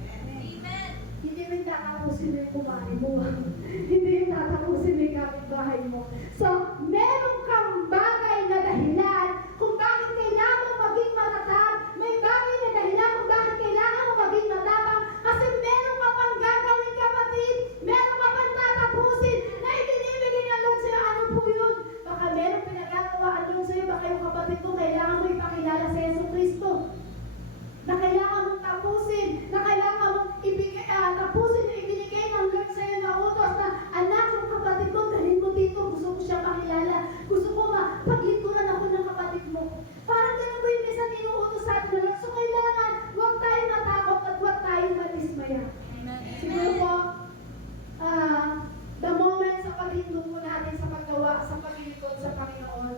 Amen. Hindi mo yung tatapusin yung kumari mo. Hindi yung tatapusin yung kapitbahay mo. So, meron kang bagay na dahilan kung bakit kailangan mo maging matatag. May bagay na dahilan kung bakit kailangan mo maging matapang. Kasi meron ka pang gagawin, kapatid. Meron ka pang tatapusin na ibinibigay ng Lord sa'yo. Ano po yun? Baka meron pinagagawa ang Lord sa'yo. Baka yung kapatid ko, kailangan mo ipakilala sa Yesu Cristo. Na kailangan mong tapusin, na kailangan mong tapusin na ibinigay ng Lord sa'yo na utos na anak ng kapatid ko, dalhin mo dito, gusto ko siya makilala, gusto ko paglingkuran ako ng kapatid mo. Parang ganun po yung minsan inuutos sa atin ng Lord. So kailangan, huwag tayong matakot at huwag tayong madismaya. Siguro po, the moment sa paghinto po natin sa paggawa, sa paglingkod sa Panginoon,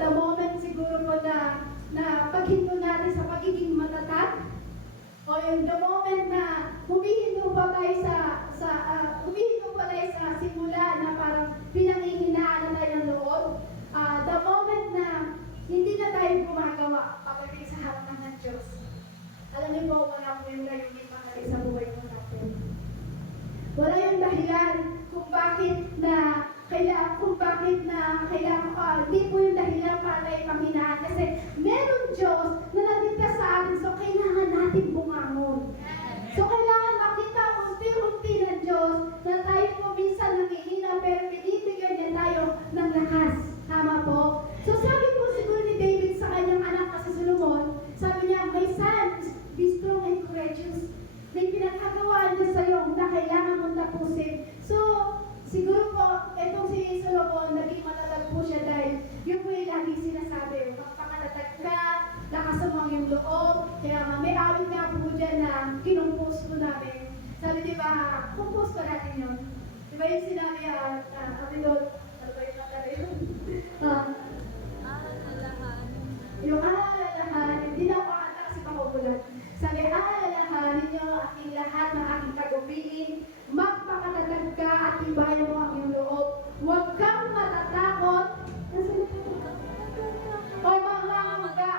the moment siguro po na paghinto natin sa pagiging matatag, o yung the moment na humihinto pa tayo humihinto pa tayo sa simula na parang pinanghihinaan na tayo ng loob, the moment na hindi na tayo gumagawa pagdating sa harapan ng Diyos. Alam niyo po, wala po yung layunin pagdating sa buhay mo natin. Wala yung dahilan kung bakit na kailangan hindi po yung dahilan para tayo panghinaan. Kasi meron Diyos na nagligtas sa atin, so kailangan natin bumangon. So kailangan makita unti-unti ng Diyos na tayo po minsan nanghihina pero binibigyan niya tayo ng lakas. Tama po? So sabi po siguro ni David sa kanyang anak na si Solomon, sabi niya, "My son, be strong and courageous." May pinagkagawaan niya sa iyo na kailangan mong tapusin. So, siguro po, itong si Solomon, naging matatag po siya dahil yung po yung lagi sinasabi, magpakatatag ka, lakas mo ang iyong loob. Kaya nga, may awit nga po dyan na kinumpos po namin. Sabi, di ba, kumpos pa natin yun. Di ba yung sinabi, Abidol, ano ba yung kata rin? Yung alalahan, hindi na ako kakanta kasi pakukulan. Sabi, alalahanin niyo aking lahat ng aking tagubilin, magpakatatag ka at tibayan mo ang iyong loob. Huwag kang matatakot. O mangangamba.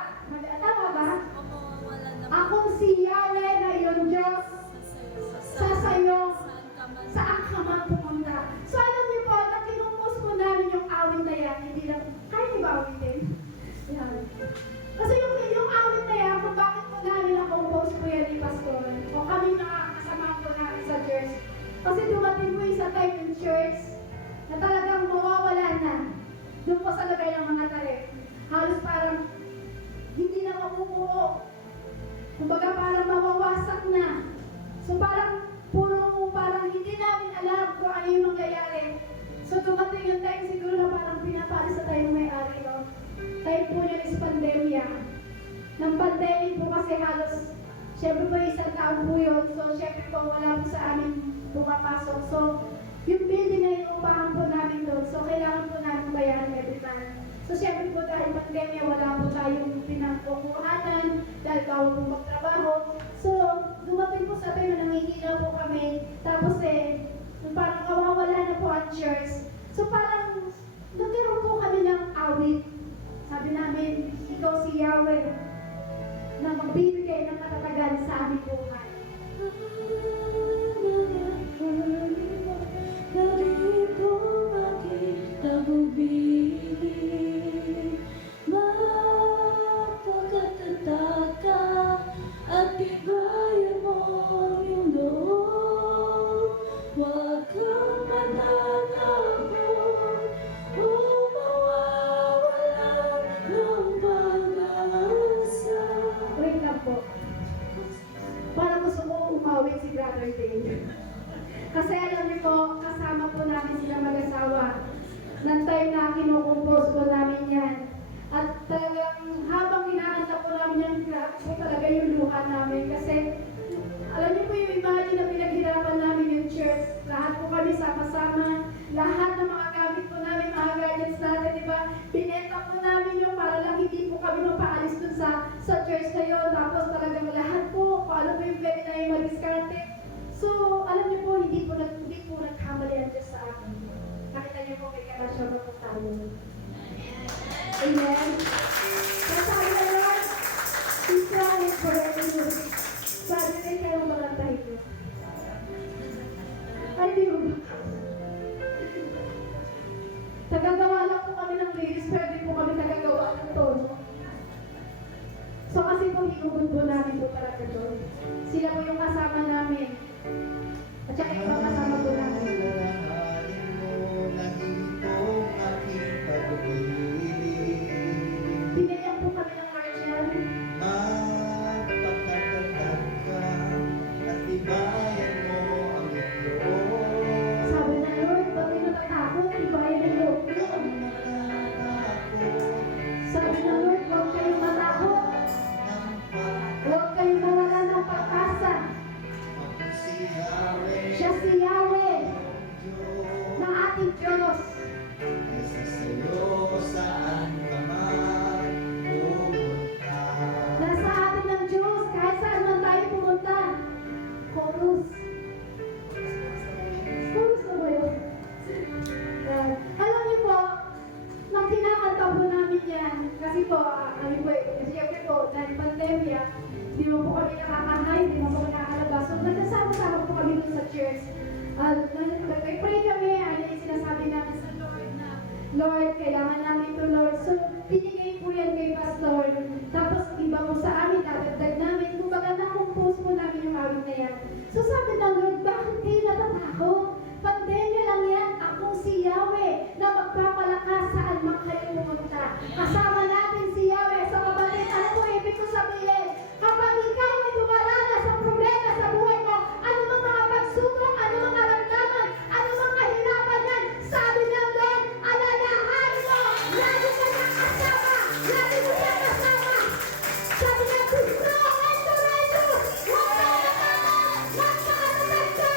Tama ba? Akong si Yahweh na iyong Diyos sa sayo, saan ka man pumunta. So alam niyo po, na kinumpos po namin yung awit na yan, hindi lang, kaya niyo ba awitin? Yan. Kasi yung awit na yan, kung bakit po namin na-compose po yan ni Pastor, o kami nakakasama po namin sa church. Kasi dumating po yung sa time ng church, na talagang mawawala na. Doon po sa lugar ng mga tarik. Halos parang hindi na mapupuo. Kumbaga parang mawawasak na. So parang parang hindi namin alam kung ano yung mangyayari. So dumating yung time siguro na parang pinapalis sa tayo ng may-ari, no? Time po yun is pandemya. Nang pandemic po kasi halos, syempre po isang taon po yun. So syempre po wala po sa amin pumapasok. So yung building na inuupahan po namin doon. So kailangan po namin bayaran every time. So syempre po dahil pandemya, wala po tayong pinagkukuhanan dahil bawal po magtrabaho. So dumating po sa time na nangihilaw po kami. Tapos parang nawawala na po ang church. So parang nagkaroon po kami ng awit. Sabi namin, ikaw si Yahweh na magbibigay ng katatagan sa aming buhay. Ganito aking tagubilin, magpakatatag niyo po may kalasya po tayo. Amen. So sabi na Lord, He's trying forever. Sabi na kayo mga tayo. Ay, di ba? Tagagawa lang po kami ng lyrics, pero di po kami tagagawa ng tono. So kasi po, hinugon po namin po talaga doon. Sila po yung kasama namin. At saka yung mga kasama po namin. Binigyan po kami ng Martian. Sabi na Lord, pag di natatakot, ibayan ng loob ko. Sabi na Lord, huwag kayong matakot. Huwag kayong mawala ng pag-asa. Siya si Yahweh ng ating Diyos. Nasa atin ng Diyos, kahit saan man tayo pumunta. Chorus. Chorus na ba yun? Alam niyo po, nang kinakanta po namin yan, kasi po, siyempre po, dahil pandemya, di mo po kami nakakahay, di mo po kami nakakalabas. So, nagkasama-sama po kami dun sa church. Nag-pray kami, ano yung sinasabi namin sa Lord na, Lord, kailangan namin to Lord. So, binigay po yan kay Pastor. Tapos, iba mo sa amin, dadagdag namin. Kumbaga, na-compose po namin yung awit na yan. So, sabi ng Lord, bakit kayo natatakot? Pandemya lang yan. Akong si Yahweh na magpapalakas saan man kayo pumunta. Kasama natin si Yahweh. So, kapatid, ano po ibig ko sabihin? Kapag ikaw ay dumarana sa problema sa buhay mo, ano mang mga pagsubok, ano mang karamdaman, ano mang kahirapan yan, sabi ng Lord, alalahanin mo, lagi ka niya kasama, lagi mo siya kasama. Sabi niya, Kristo, ito, huwag ka natakot, magpakatatag ka.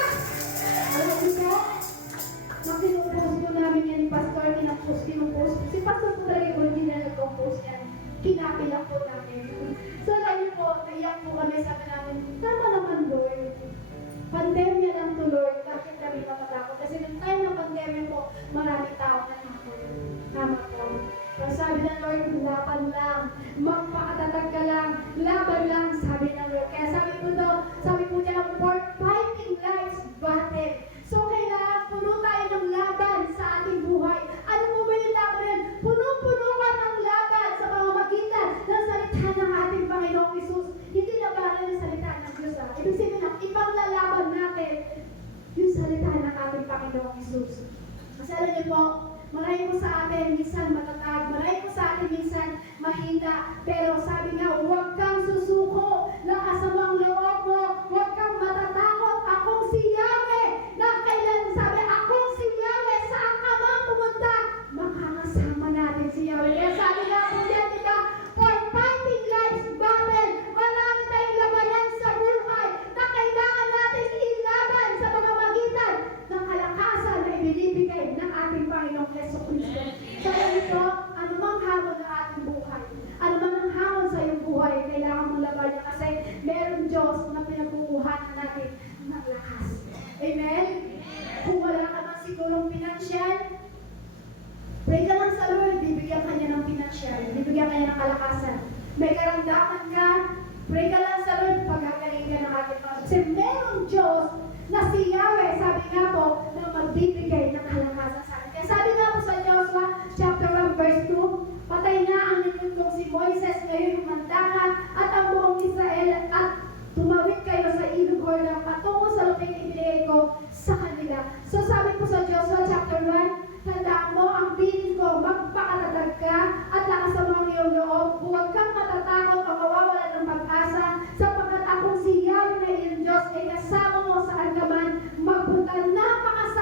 Alam niyo po, nang pinupost po namin yan ni Pastor, pinupost. Si Pastor po talaga yung original nag-compose yan. Kinapiyak po namin. So, lagi po, naiyak po kami, sabi namin, tama naman, Lord. Pandemya lang to, Lord. Bakit kami matatakot? Kasi nung time ng pandemya po, maraming tao na takot. Tama po. Pero sabi ng Lord, laban lang. Magpakatatag ka lang. Laban lang, sabi ng Lord. Kaya sabi po niya, for fighting life's battle. So, kailangan puno tayo ng laban sa ating buhay. Ano po ba yung laban yan? Puno-puno ka ng laban sa pamamagitan ng salita ng ating Panginoong Isus. Hindi labanan yung salita ng Diyos. Ibig sabihin ng ibang lalaban natin yung salita ng ating Panginoong Isus. Kasi alam niyo po, marami po sa atin minsan matatag, marami po sa atin minsan mahina. Pero sabi nga, huwag kang susuko ng kasamang loob mo, huwag kang matatakot. Akong si Yahweh na kailan sabi, akong si Yahweh, saan ka man pumunta, makakasama natin si Yahweh. Kaya sabi nga po yan, diba, for fighting life's battle, marami tayong labanan sa buhay na kailangan natin ilaban sa mga magitan ng kalakasan na ibinibigay ng ating Panginoong Heso Kristo. So, ito, anumang hamon na ating buhay, anumang ang hamon sa iyong buhay, kailangan mong laban niya kasi meron Diyos na pinagkukuhanan natin ng lakas. Amen? Kung wala ka man sigurong pinansyal, pray ka lang sa Lord, bibigyan ka niya ng pinansyal, bibigyan ka niya ng kalakasan. May karamdaman ka, pray ka lang sa Lord, pagkakaling ka ng ating Panginoon. Kasi merong Diyos na si Yahweh, sabi nga po, na magbibigay ng kalakasan sa atin. Kaya sabi nga po sa Joshua, chapter 1, verse 2, patay na ang ninuntong si Moises, ngayon humanda ka, at ang buong Israel, at tumawid kayo sa ilog Jordan patungo sa luping ibinigay ko sa kanila. So sabi po sa Joshua chapter 1, tandaan mo ang bilin ko, magpakatatag ka at lakasan mo ang iyong loob. Huwag kang matatakot o mawawalan ng pag-asa sapagkat akong si Yahweh na iyong Diyos ay kasama mo saan ka man magpunta. Napakasama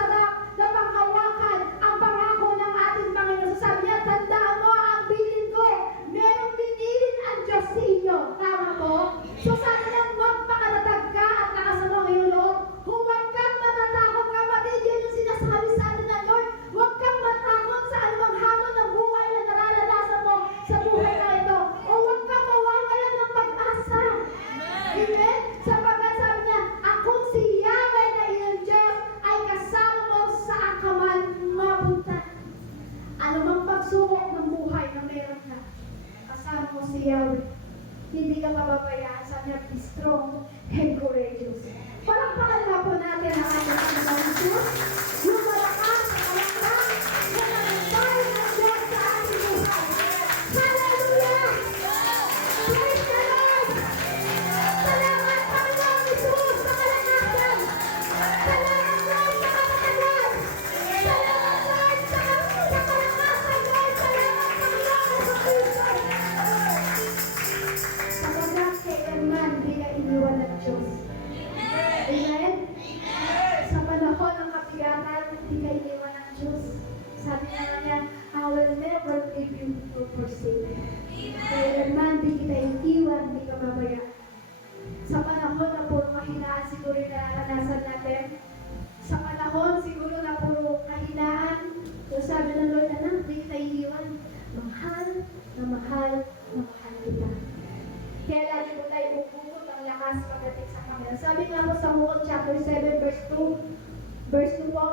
forsake. Kailanman di kita iiwan, di ka babaya. Sa panahon na puro kahinaan siguro yung naranasan natin, sa panahon siguro na puro kahinaan, so sabi ng Lord, anak, di kita iiwan. Mahal na mahal na mahal kita. Kaya lagi po tayo bubukod ng lakas pagdating sa Kanya. Sabi nga po sa Luke chapter 7 verse 2 po,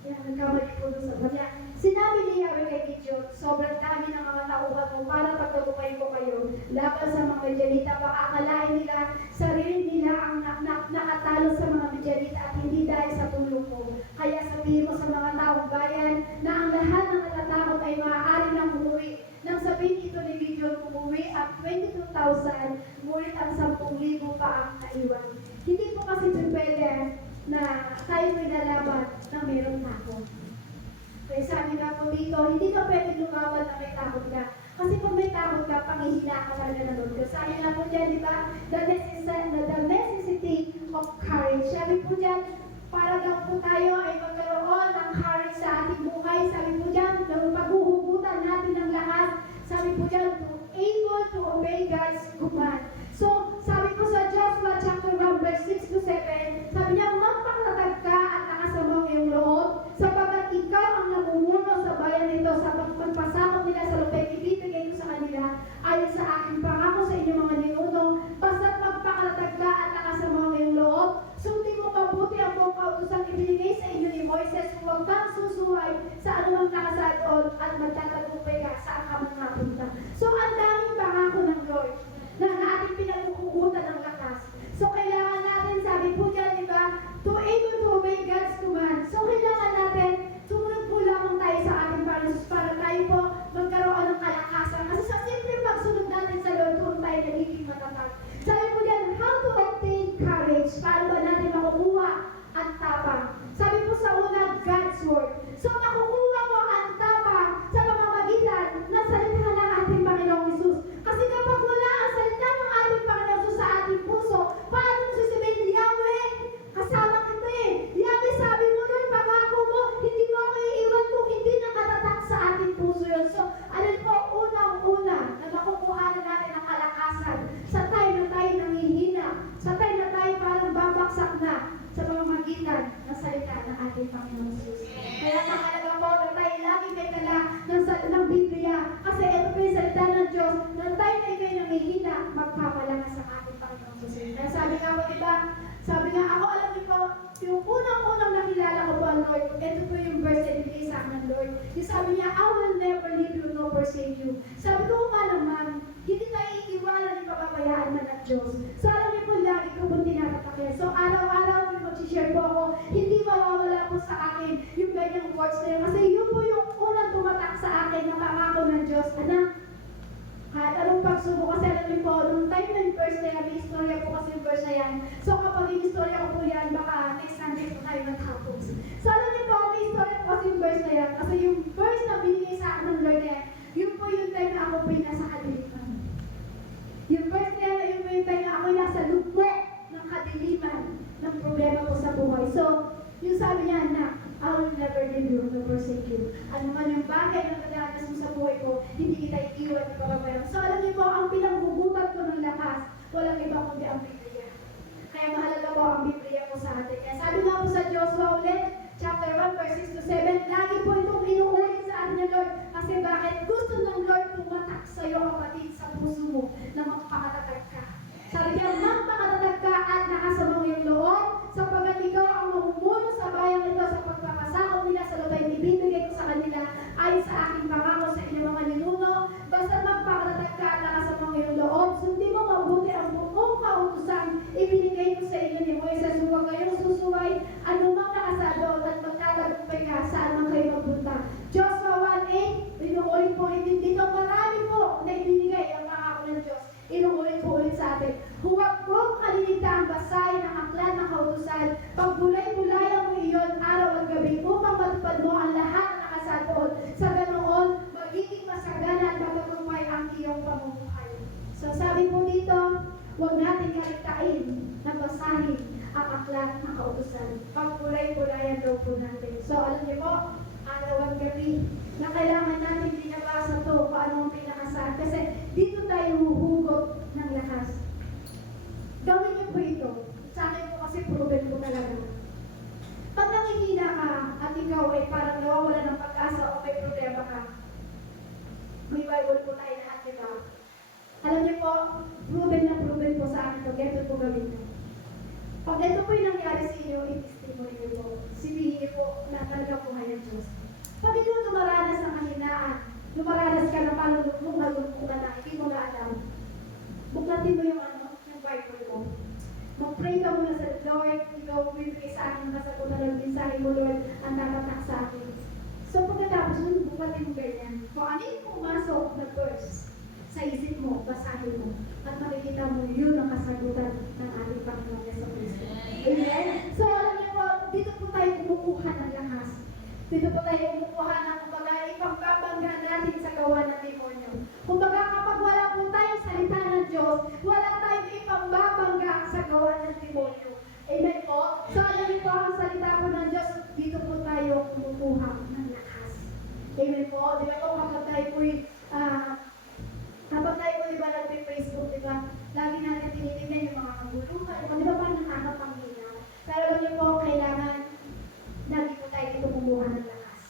yan, nagkamali po doon sa kanya. Sinabi ni Yahweh kay Gideon, sobrang dami ng mga tauhan mo para pagtagumpayin ko kayo laban sa mga Midianita. Baka akalain nila, sarili nila ang nakatalo sa mga Midianita at hindi dahil sa tulong ko. Kaya sabihin mo sa mga taong bayan na ang lahat ng natatakot ay maaari nang umuwi. Nang sabihin ito ni Gideon, umuwi ang 22,000, ngunit ang 10,000 pa ang naiwan. Hindi po kasi pwede na tayo pinalaban na mayroong takot. Kaya sabi nga po dito, hindi ka pwede lumaban na may takot ka. Kasi kung may takot ka, pangihina ka talaga na doon. Sabi nga po dyan, di ba? The necessity of courage. Sabi po dyan, para daw po tayo ay magkaroon ng courage sa ating buhay. Sabi po dyan, ng paghuhugutan natin ng lakas. Sabi po dyan, to able to obey God's command. So, sabi po sa Joshua chapter 1 verse 6 to 7, sabi niya, magpakatatag ka at lakas mo ang iyong loob, sapagkat ikaw ang namumuno sa bayan nito sa pagpasakop nila sa lupa, ibibigay ko sa kanila ayon sa aking pangako sa inyong mga ninuno. Basta't magpakatatag ka at lakas mo ang iyong loob, sundin mo mabuti ang buong kautosang ibinigay sa inyo ni Moises, huwag kang susuway sa anumang nakasaad at magtatagumpay ka sa akamang napunta. So, ang daming pangako ng Lord na ating pinagkukutan ng lakas. So, kailangan natin, sabi po dyan, di ba, to able to obey God's command. So, kailangan natin, sumunod po lamang tayo sa ating Panginoon para tayo po magkaroon ng kalakasan. Kasi sa simple pagsunod natin sa Lord, doon tayo nagiging matatag. Sabi po dyan, how to obtain courage? Paano ba natin makukuha ang tapang? Sabi po sa una, God's word. So, makukuha mo ang tapang sa pamamagitan ng salita ng ating Panginoong Hesus. Kasi kapag wala ang salita ng ating Panginoong Hesus sa ating puso, paano mo sasabihin, Yahweh, kasama kita eh. Yahweh, sabi mo nun, pangako mo, hindi mo ako iiwan kung hindi nakatatak sa ating puso yun. So, alin po, unang-una na makukuha na natin ang kalakasan sa time na tayo nangihina, sa time na tayo parang babaksak na sa pamamagitan ng salita ng ating Panginoong Hesus. Kaya mahalaga po na tayo lagi may dala ng Biblia. Kasi ito po yung salita ng Diyos na tayo na kayo nangihina, magpapalakas sa ating Panginoong Hesus. Kaya sabi nga po, diba? Sabi nga, ako alam niyo po, yung unang-unang nakilala ko po ang Lord, ito po yung verse na ibigay sa akin ng Lord. Yung sabi niya, I will never leave you nor forsake you. Sabi ko nga naman, hindi tayo iiwanan ni papabayaan na ng Diyos. So alam niyo po, lagi ko po tinatatakyan. So araw-araw, may mag-share po ako, hindi mawawala po sa akin yung ganyang words na yun. Kasi yun po yung unang tumatak sa akin na pangako ng Diyos. Anak, kahit anong pagsubok, kasi alam niyo po, nung time na yung verse na yan, may istorya po kasi yung verse na yan. So kapag yung istorya ko po yan, baka next Sunday po tayo matapos. So alam niyo po, may istorya po kasi yung verse na yan. Kasi yung verse na binigay sa akin ng Lord yan, yun po yung time na ako po yung nasa kadiliman. Yung verse na yan, yun po yung time na ako yung nasa lubok ng kadiliman ng problema ko sa buhay. So, yung sabi niya, anak, I will never leave you nor forsake you. Ano man yung bagay na nadaanas mo sa buhay ko, hindi kita iiwan ni papabayaan. So, alam niyo po, ang pinanghugutan ko ng lakas, walang iba kundi ang Biblia. Kaya mahalaga po ang Biblia po sa atin. Kaya sabi nga po sa Joshua ulit, chapter 1, verse 6 to 7, lagi po itong inuulit sa atin ng Lord. Kasi bakit? Gusto ng Lord tumatak sa iyo, kapatid, sa puso mo na magpakatatag ka. Sabi niya, magpakatatag ka at nakasama mo yung loob, sapagkat ikaw ang mamumuno sa bayan nito sa pagpapasakop nila sa lupa, ibibigay ko sa kanila ayon sa aking pangako sa inyong mga ninuno. Basta magpakatatag ka at nakasama mo yung loob, sundin mo mabuti ang buong kautusan ibinigay ko sa inyo ni Moises. Huwag kayong susuway anumang nakasadoon at magtatagumpay ka saan man kayo magpunta. Joshua 1:8, inuulit po ulit dito, marami po na ibinigay ang pangako ng Diyos. Inuulit po ulit sa atin. Huwag mong kaliligtaan basahin ang aklat ng kautusan. Pagbulay-bulayan mo iyon araw at gabi upang matupad mo ang lahat na nakasadoon. Sa ganoon, magiging masagana at magtagumpay ang iyong pamumuhay. So sabi po dito, huwag natin kaligtain na basahin ang aklat ng kautusan. Pagbulay-bulayan daw po natin. So alam niyo po, araw at gabi na kailangan natin binabasa to paano ito po yung nangyari sa inyo, i-testimony niyo po. Silihin niyo po na talaga buhay ng Diyos. Pag ikaw dumaranas ng kahinaan, dumaranas ka na malulungkot ka na, hindi mo na alam. Buklatin mo yung yung Bible mo. Mag-pray ka muna sa Lord, ikaw bibigay sa akin ng kasagutan ng mensahe mo, Lord, ang tatatak sa akin. So pagkatapos nun, buklatin mo ganyan. Kung ano yung pumasok na verse sa isip mo, basahin mo, at makikita mo yun ang kasagutan ng ating Panginoon sa Kristo. Amen? So alam niyo po, dito po tayo kumukuha ng lakas. Dito po tayo kumukuha ng kumbaga ipagbabangga natin sa gawa ng demonyo. Kumbaga kapag wala po tayong salita ng Diyos, wala tayong ipagbabangga sa gawa ng demonyo. Amen po? So alam niyo po, ang salita po ng Diyos, dito po tayo kumukuha ng lakas. Amen po? Di ba po kapag tayo po'y kapag tayo po, di ba, nag-Facebook, di ba, lagi natin tinitingnan yung mga kaguluhan, di ba, parang nakakapanghinang. Pero alam niyo po, kailangan lagi po tayo dito kumuha ng lakas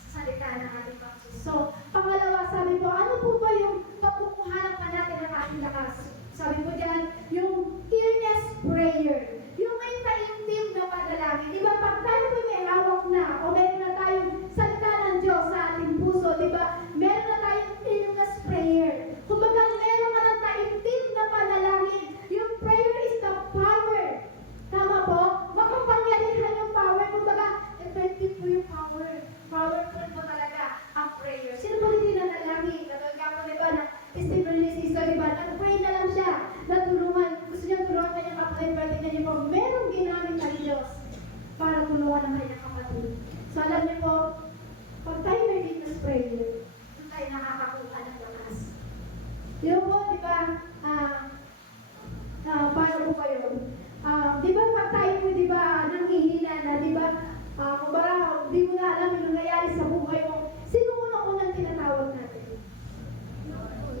sa salita ng ating Panginoon. So, pangalawa, sabi po, ano po ba yung pagkukuhanan pa natin ng ating lakas? Sabi po dyan, yung earnest prayer. Yung may taimtim na panalangin. Di ba, pag tayo po may hawak na, o meron na tayong salita ng Diyos sa ating puso, di ba, meron na tayong earnest prayer. Kumbaga, meron ka ng taimtim na panalangin. Yung prayer is the power. Tama po? Makapangyarihan yung power. Kumbaga, effective po yung power. Powerful po talaga ang prayer. Sino po hindi nanalangin? Katulad ka po, di ba, na testimony ni Sister, di ba, nag-pray na lang siya. Natulungan. Gusto niya tulungan kanyang kapatid. Pero tingnan niyo po, merong ginamit ang Diyos para tulungan ang kanyang kapatid. So, alam niyo po, pag tayo may witness prayer, doon tayo nakakakuha ng lakas. Yun po, di ba, paano po kayo? Di ba pag tayo po, di ba, nanghihina na, di ba, kumbaga, di mo na alam yung nangyayari sa buhay mo. Sino unang-unang tinatawag natin?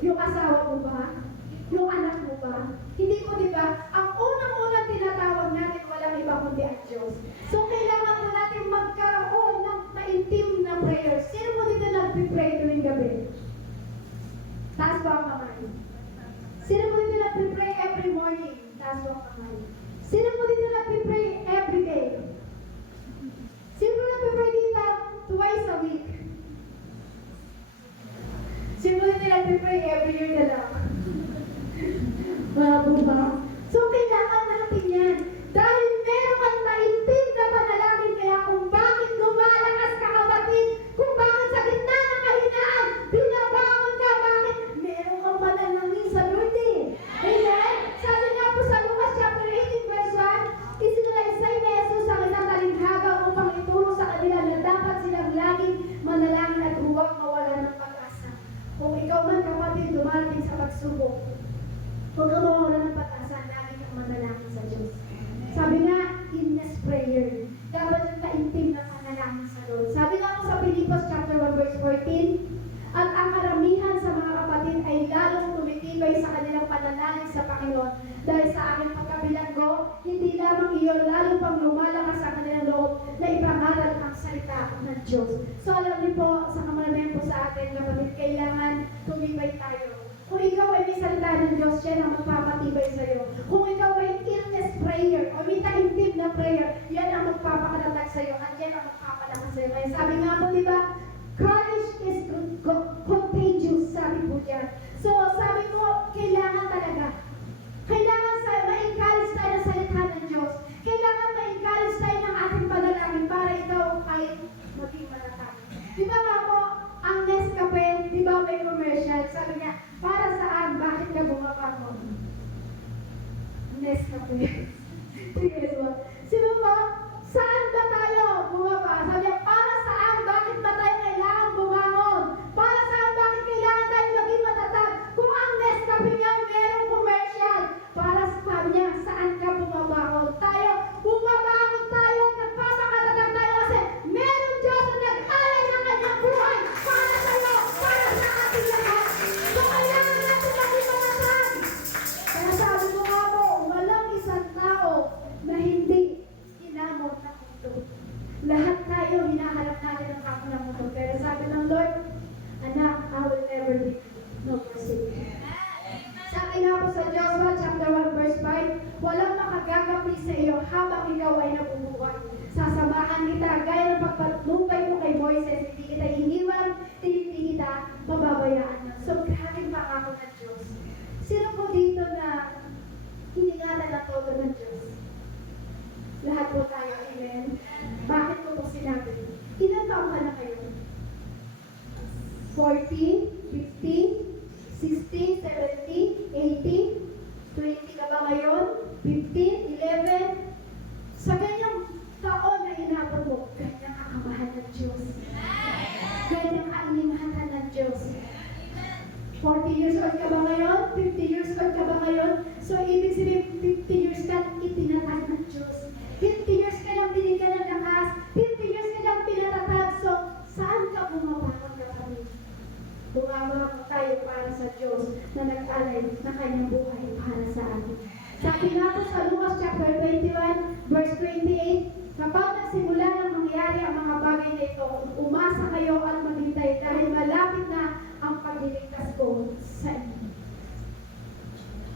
Yung asawa mo ba? Yung anak mo ba? Hindi po, di ba, ang unang-unang tinatawag natin, walang iba kundi ang Diyos. So, kailangan po natin magkaroon ng maintim na prayer. Sino mo dito nag-pray tuwing gabi? Taas ba ang kamay? Sino mo dito nag-pray every morning? Taas ba ang kamay? Sino mo dito nag-pray every day? Sino mo nag-pray dito twice a week? Sino mo dito nag-pray every year na lang? Bago ba? So, kailangan natin yan. Dahil meron kang taimtim na panalangin, kaya kung bakit lumalakas ka kapatid, kung bakit sa gitna ng kahinaan, binabangon ka, bakit meron kang panalangin sa Lord eh. Amen? Sabi nga po sa Lucas chapter 18 verse 1, isinalaysay ni Jesus ang isang talinghaga upang ituro sa kanila na dapat silang laging manalangin at huwag mawalan ng pag-asa. Kung ikaw man kapatid dumarating sa pagsubok, huwag ka mawalan ng pag-asa, lagi kang manalangin sa Diyos. Sabi nga, earnest prayer. Dapat yung taimtim na panalangin sa Lord. Sabi nga po sa Pilipos chapter 1 verse 14, at ang karamihan sa mga kapatid ay lalong tumitibay sa kanilang panalangin sa Panginoon dahil sa aking pagkabilanggo, hindi lamang iyon, lalo pang lumalakas sa kanilang loob na ipangaral ang salita ng Diyos. So alam niyo po, sa kamaramihan po sa atin, kapatid, kailangan tumibay tayo. Kung ikaw ay may salita ng Diyos, yan ang magpapatibay sa iyo. Kung ikaw ay earnest prayer o may taimtim na prayer, yan ang magpapakalatag sa iyo at yan ang magpapalakas sa iyo. Kaya sabi nga po, di ba, courage is contagious, sabi po dyan. So, sabi ko, kailangan talaga. Kailangan ma-encourage tayo ng salita ng Diyos. Kailangan ma-encourage tayo ng ating panalangin para ikaw ay maging matatag. Di ba nga po, ang Nescafe, di ba may commercial? Sabi niya, para saan? Bakit ka bumabangon? Nescafe. Sino po? Saan ba tayo bumaba? Sabi niya, para saan? Bakit ba tayo kailangan bumangon? Para saan? Bakit kailangan tayo maging matatag? Kung ang Nescafe niya merong commercial, para sabi niya, saan ka bumabangon? Tayo, bumabangon tayo, nagpapakatatag tayo kasi meron Diyos na nag-alay ng kanyang buhay para sa'yo, para sa ating lahat. So, kailangan natin maging matatag. Kaya sabi ko nga po, walang isang 40, 50, 60, 70, 80, 20 ka ba ngayon? 15, 11. Sa ganyang taon na inabot mo, ganyang kakamahan ng Diyos. Ganyang kainimatan ng Diyos. 40 years old ka ba ngayon? 50 years old ka ba ngayon? So, ibig sabihin, 50 years ka itinatag ng Diyos. 50 years ka lang binigyan ng lakas. 50 years ka lang pinatatag. So, saan ka bumabangon ka kami? Bumabangon tayo para sa Diyos na nag-alay na kanyang buhay para sa atin. Sabi nga po sa Lucas chapter 21, verse 28, kapag nagsimula ng mangyari ang mga bagay na ito, umasa kayo at maghintay dahil malapit na ang pagliligtas ko sa inyo.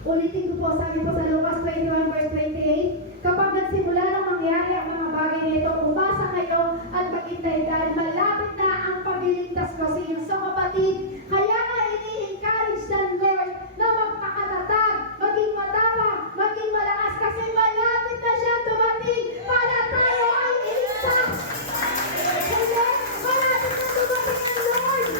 Ulitin ko po, sabi po sa Lucas 21 verse 28, kapag nagsimula ng mangyari ang mga bagay na ito, umasa kayo at maghintay dahil malapit na ang pagliligtas ko sa inyo. So kapatid, kaya nga ini-encourage ng Lord na magpakatatag, maging matapang, maging malakas kasi malapit na siya dumating para tayo ay iligtas. Kaya malapit na dumating ang Lord.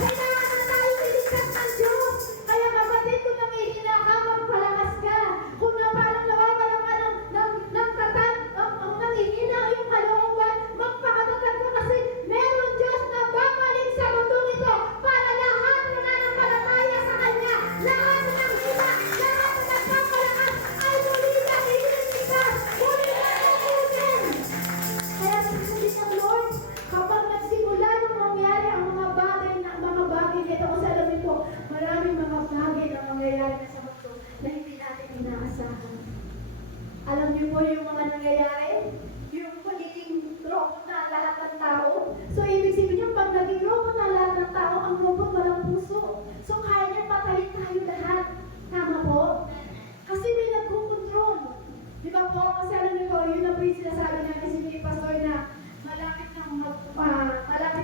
Kailangan na tayo iligtas ng Diyos. Kaya kapatid, kung namihina ka, magpalakas ka. Kung na parang nawawalan ka ng tatag, ang nangihina yung kalooban, magpakatatag ka kasi meron Diyos na babalik sa mundong ito para lahat na nananampalataya sa Kanya, lahat na naghina, lahat na nagpapalakas ay muli na iligtas, muli na iligtas. Kaya sabi ng Lord, kapag nagsimula nang mangyari ang mga bagay nito, kasi alam niyo po, maraming mga bagay na mangyayari na sa mundo na hindi natin inaasahan. Alam niyo po yung mga nangyayari, yung pagiging robot na lahat ng tao. So, ibig sabihin yung pag naging robot na lahat ng tao, ang robot walang puso. So, kaya niya patayin tayo lahat. Tama po? Kasi may nagkukontrol. Di ba po? Kasi alam niyo po, yun na po yung sinasabi natin si Pastor na malapit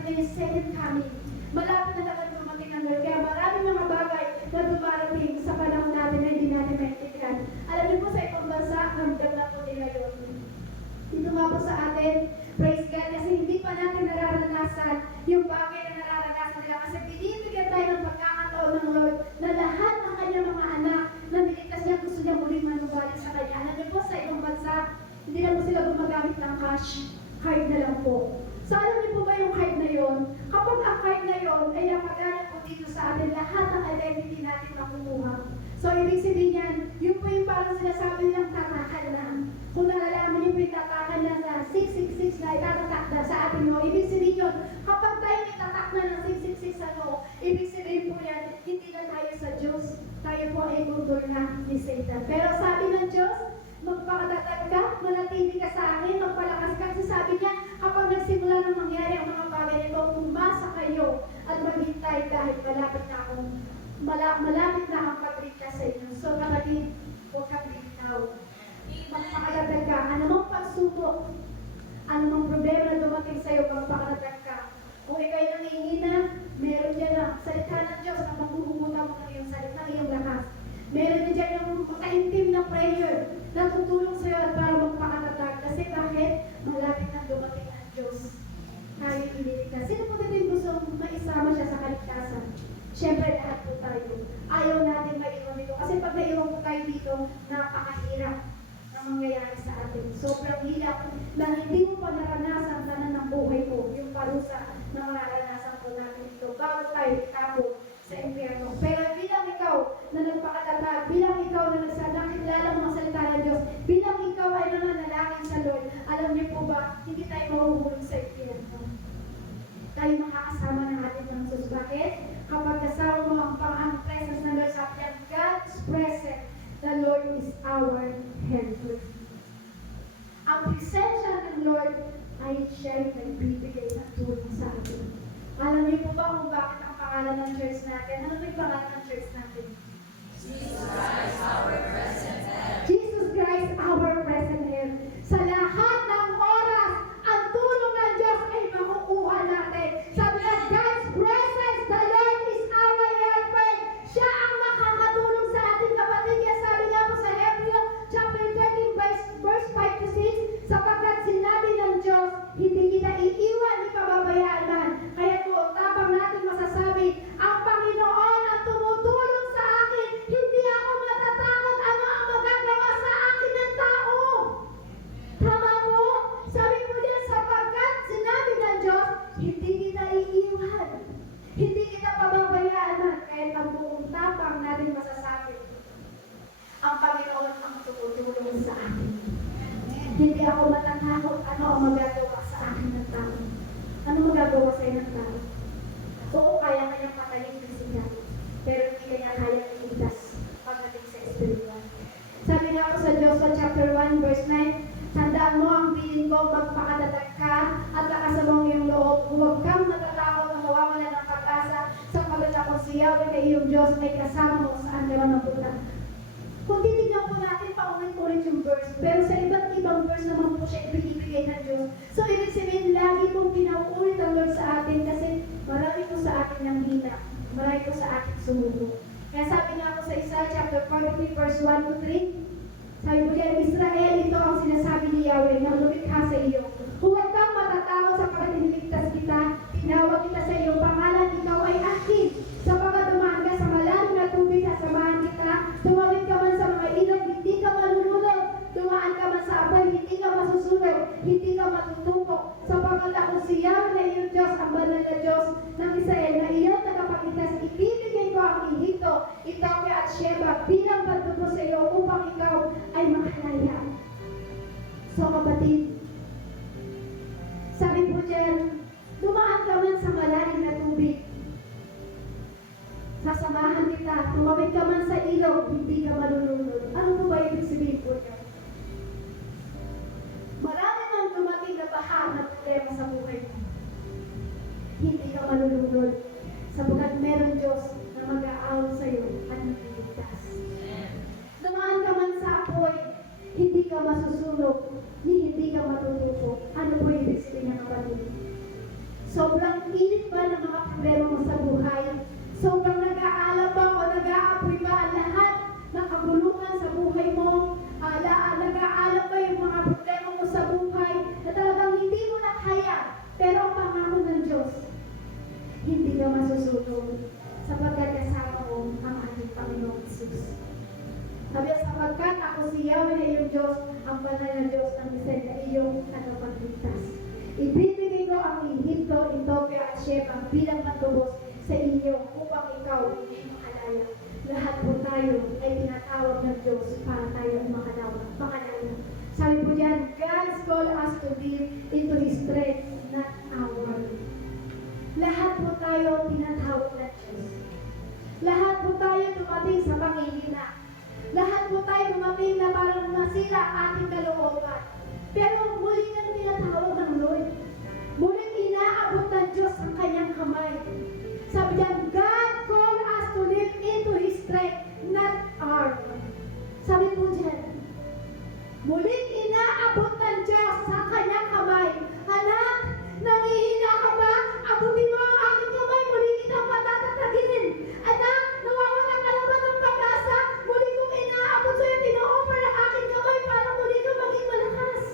na yung second coming. Malapit na talaga dumating ang Lord. Kaya maraming mga bagay na dumarating sa panahon natin na hindi natin maintindihan. Alam niyo po sa ibang bansa, ramdam na po nila yun. Dito nga po sa atin, praise God, kasi hindi pa natin nararanasan yung bagay na nararanasan nila. Kasi binibigyan tayo ng pagkakataon ng Lord na lahat ng kanyang mga anak na niligtas niya, gusto niya muling manubalik sa kanya. Alam niyo po sa ibang bansa, hindi na po sila gumagamit ng cash, card na lang po. So alam niyo po ba yung card na yon? Kapag ang card na yon ay napagana po dito sa atin, lahat ng identity natin makukuha. So ibig sabihin yan, yun po yung parang sinasabi nilang tatakan na. Kung nalalaman niyo po yung tatakan na sa 666 na itatatak na sa atin mo, ibig sabihin yun, kapag tayo itatak na ng 666 ano, ibig sabihin po yan, hindi na tayo sa Diyos, tayo po ay kundol na ni Satan. Pero sabi ng Diyos, magpakatatag ka, manatili ka sa akin, magpalakas ka. Kasi sabi niya, kapag nagsimula ng mangyari ang mga bagay nito, umasa kayo at maghintay dahil malapit na ang pagligtas sa inyo. So kapatid, huwag kang bitaw. Magpakatatag ka. Anumang pagsubok, anumang problema na dumating sa iyo, magpakatatag ka. Kung ikaw'y nangihina, meron dyan ang salita ng Diyos na maghuhugutan mo ng iyong salita, ng iyong lakas. Meron din dyan yung makaintim na prayer na tutulong sa iyo at para magpakatatag. Kasi bakit? Malapit na dumating ang Diyos. Tayo ililigtas. Sino po din gusto maisama siya sa kaligtasan? Siyempre lahat po tayo. Ayaw natin maiwan dito. Kasi pag naiwan po tayo dito, napakahirap na mangyayari sa atin. Sobrang hirap na hindi mo pa naranasan na ng buhay mo, yung parusa na mararanasan po natin dito. Bago tayo itapo sa impyerno. Pero bilang ikaw na nagpakatatag, bilang ikaw na nakilala mo ang salita ng Diyos, bilang ikaw ay nananalangin sa Lord, alam niyo po ba, hindi tayo mahuhulog sa impyerno. Tayo makakasama ng ating ng Diyos. Bakit? Kapag kasama mo ang presence ng Lord, sabi niya, God's presence, the Lord is our helper. Ang presensya ng Lord ay siya yung nagbibigay ng tulong sa atin. Alam niyo po ba kung bakit ang pangalan ng church natin? Ano yung pangalan ng church natin? Jesus Christ, our present help. Jesus Christ, our present help. Sa lahat ng oras, ang tulong ng Diyos ay makukuha natin. Sabi nga, God's presence, the Lord is our helper. Siya ang makakatulong sa ating kapatid. Kaya sabi nga po sa Hebrew chapter 13, verse 5 to 6, sapagkat sinabi ng Diyos, hindi kita iiwan, di pababayaan man. Kaya po, tapang natin hindi kita iiwan. Hindi kita pababayaan at kahit ang buong tapang natin masasabi. Ang Panginoon ang tumutulong sa akin. Hindi ako matatakot ano ang magagawa sa akin ng tao. Ano magagawa sa ng tao? Oo, kaya kanyang patayin ng siya. Pero hindi kanya kaya iligtas pagdating sa espiritual. Sabi nga ako sa Joshua chapter 1 verse 9, tandaan mo ang bilin ko, magpakatatag ka at lakasan mo ang iyong loob. Huwag kang natatakot na mawawala ng pag-asa sapagkat ako si Yahweh na iyong Diyos ay kasama mo saan ka man mapunta. Kung titignan po natin, paulit-ulit yung verse, pero sa iba't ibang verse naman po siya ibinibigay ng Diyos. So, ibig sabihin, lagi pong pinauulit ang Lord sa atin kasi marami po sa atin ng hina, marami po sa atin sumubo. Kaya sabi nga po sa Isaiah chapter 43 verse 1 to 3, sabi po diyan, Israel, ito ang sinasabi ni Yahweh na lumikha sa iyo. Huwag kang matatakot sapagkat iniligtas kita, tinawag kita sa iyong pangalan, ikaw ay akin. Sapagkat dumaan ka sa malalim na tubig, sasamahan kita, tumawid ka man sa mga ilog, hindi ka malulunod. Dumaan ka man sa abay, hindi ka masusunog, hindi ka matutupok. Sapagkat ako si Yahweh na iyong Diyos, ang banal na Diyos ng Israel, na iyong tagapagligtas, ibibigay ko ang Ehipto, Ethiopia at Sheba bilang pagtuto sa iyo upang ikaw ay makalaya. So kapatid, sabi po dyan, dumaan ka man sa malalim na tubig, sasamahan kita, tumawid ka man sa ilog, hindi ka malulunod. Ano po ba ibig sabihin po niya? Marami nang dumating na baha na problema sa buhay mo. Hindi ka malulunod. Sapagkat meron Diyos na mag-aawal sa iyo at magliligtas. Dumaan ka man sa apoy, hindi ka masusunog, hindi ka matutupo. Ano po ibig sabihin ng kapatid? Sobrang init ba ng mga problema mo sa buhay? Sobrang nag-aalab ba o nag-aapoy ba ang lahat ng kabuluhan sa buhay mo? Nag-aalab ba yung mga problema mo sa buhay na talagang hindi mo na kaya? Pero ang pangako ng Diyos, hindi ka masusunog sapagkat kasama mo ang ating Panginoong Jesus. Sabi, sapagkat ako si Yahweh na iyong Diyos, ang banal na Diyos ng Israel na iyong tagapagligtas. Ibibigay ko ang Ehipto, Ethiopia at Sheba bilang matubos sa inyo upang ikaw ay makalaya. Lahat po tayo ay tinatawag ng Diyos para tayo ay makalaya. Sabi po diyan, God's call us to live into His strength, not our. Lahat po tayo tinatawag ng Diyos. Lahat po tayo dumating sa pangihina. Lahat po tayo dumating na parang masira ating kalooban. Pero muli nang tinatawag ng Lord. Muling inaabot ng Diyos ang kanyang kamay. Sabi diyan, God called us to live into His strength, not our. Sabi po diyan, muling inaabot ng Diyos sa kanyang kamay. Anak, nangihina ka ba? Abutin mo ang aking kamay, muli kitang patatataginin. Anak, nawawalan ka na ba ng pag-asa? Muli kong inaabot sa'yo, tino-offer ang aking kamay para muli ka maging malakas.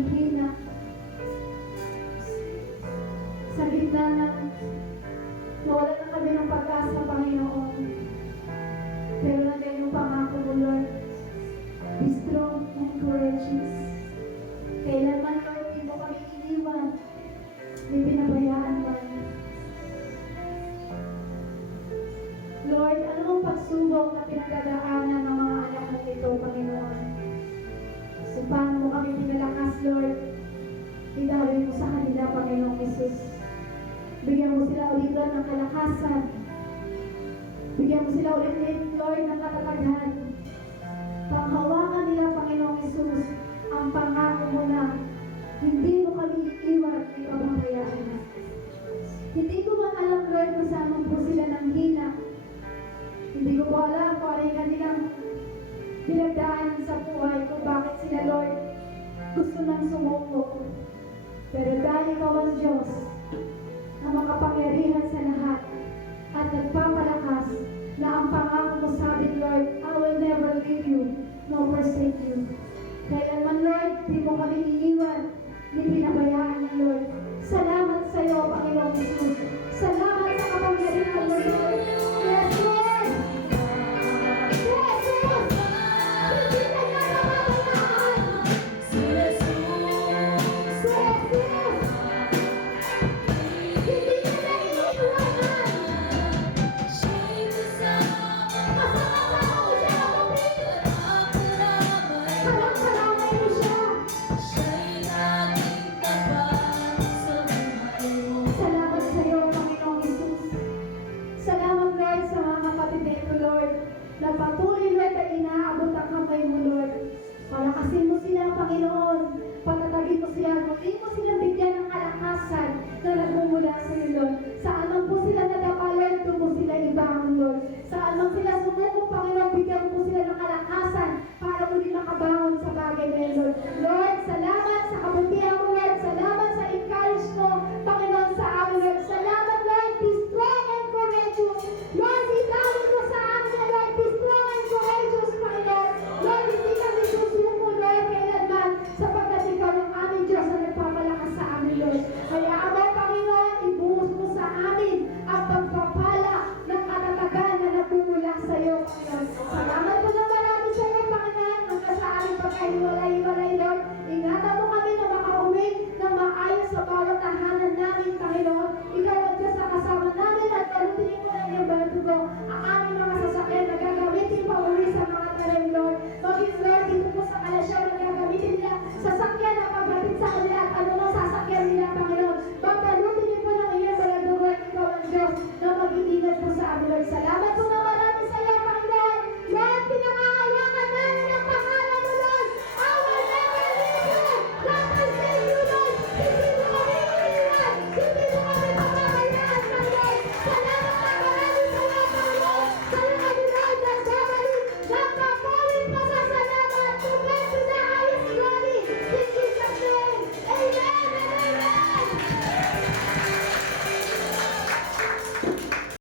nanghihina. Sa gitna ng wala na kami ng pag-asa, Panginoon. Pero nandiyan yung pangako mo, Lord. Be strong and courageous. Kailanman, Lord, hindi mo kami iniwan. May pinabayaan man. Lord, ano ang pagsubok na pinagdadaanan ng mga anak mo ito, Panginoon? So, paano mo kami pinalakas, Lord? Idaloy mo sa kanila, Panginoong Jesus. Bigyan mo sila ulit, Lord, ng kalakasan. Bigyan mo sila ulit, Lord, ng katatagan. Panghawakan nila, Panginoong Jesus, ang pangako mo na hindi mo kami iiwan, ipababayaan na. Hindi ko man alam, Lord, kung saan man po sila nang hina. Hindi ko po alam kung ano yung kanilang pinagdaan sa buhay, kung bakit sila, Lord, gusto nang sumuko. Pero dahil ikaw ang Diyos na makapangyarihan sa lahat at nagpapalakas na ang pangako mo sa amin, Lord, I will never leave you nor forsake you. Kailanman, Lord, di mo kami iniwan, di pinabayaan ng Lord. Salamat sa iyo, Panginoong Jesus. Salamat sa kapangyarihan mo, Lord. Yes, Lord! Yes, Lord! Hindi na niya naman! Yes, Lord! Hindi niya na iniiwanan! Kasama-sama ko siya, kapatid! Kalang-kalamay mo siya! Salamat sa iyo, Panginoong Jesus. Salamat, Lord, sa mga kapatid na ito, Lord, na patuloy, Lord, na inaabot ang kamay mo, Lord. Palakasin mo sila, Panginoon. Patatagin mo sila. Muli mo silang bigyan ng kalakasan na nagmumula sa iyo, Lord. Saan man po sila nadapa, Lord, doon mo sila ibangon, Lord. Saan man sila sumuko, Panginoon, bigyan mo sila ng kalakasan para muli makabangon sa bagay na yun, Lord. Lord, salamat sa kabutihan mo, Lord. Salamat sa encourage mo, Panginoon, sa amin, Lord. Salamat, Lord. Be strong and courageous. Lord, itawin mo sa amin, Lord. Be strong and courageous, Panginoon. Lord, hindi kami susuko, Lord, kailanman, sapagkat ikaw ang aming Diyos na nagpapalakas sa amin, Lord. Kaya amo, Panginoon, ibuhos mo sa amin ang pagpapala ng katatagan na nagmumula sa iyo, Panginoon. Salamat po na marami sa iyo, Panginoon, hanggang sa aming pagkahiwalay-hiwalay, Lord. Ingatan mo kami na makauwi ng maayos sa bawat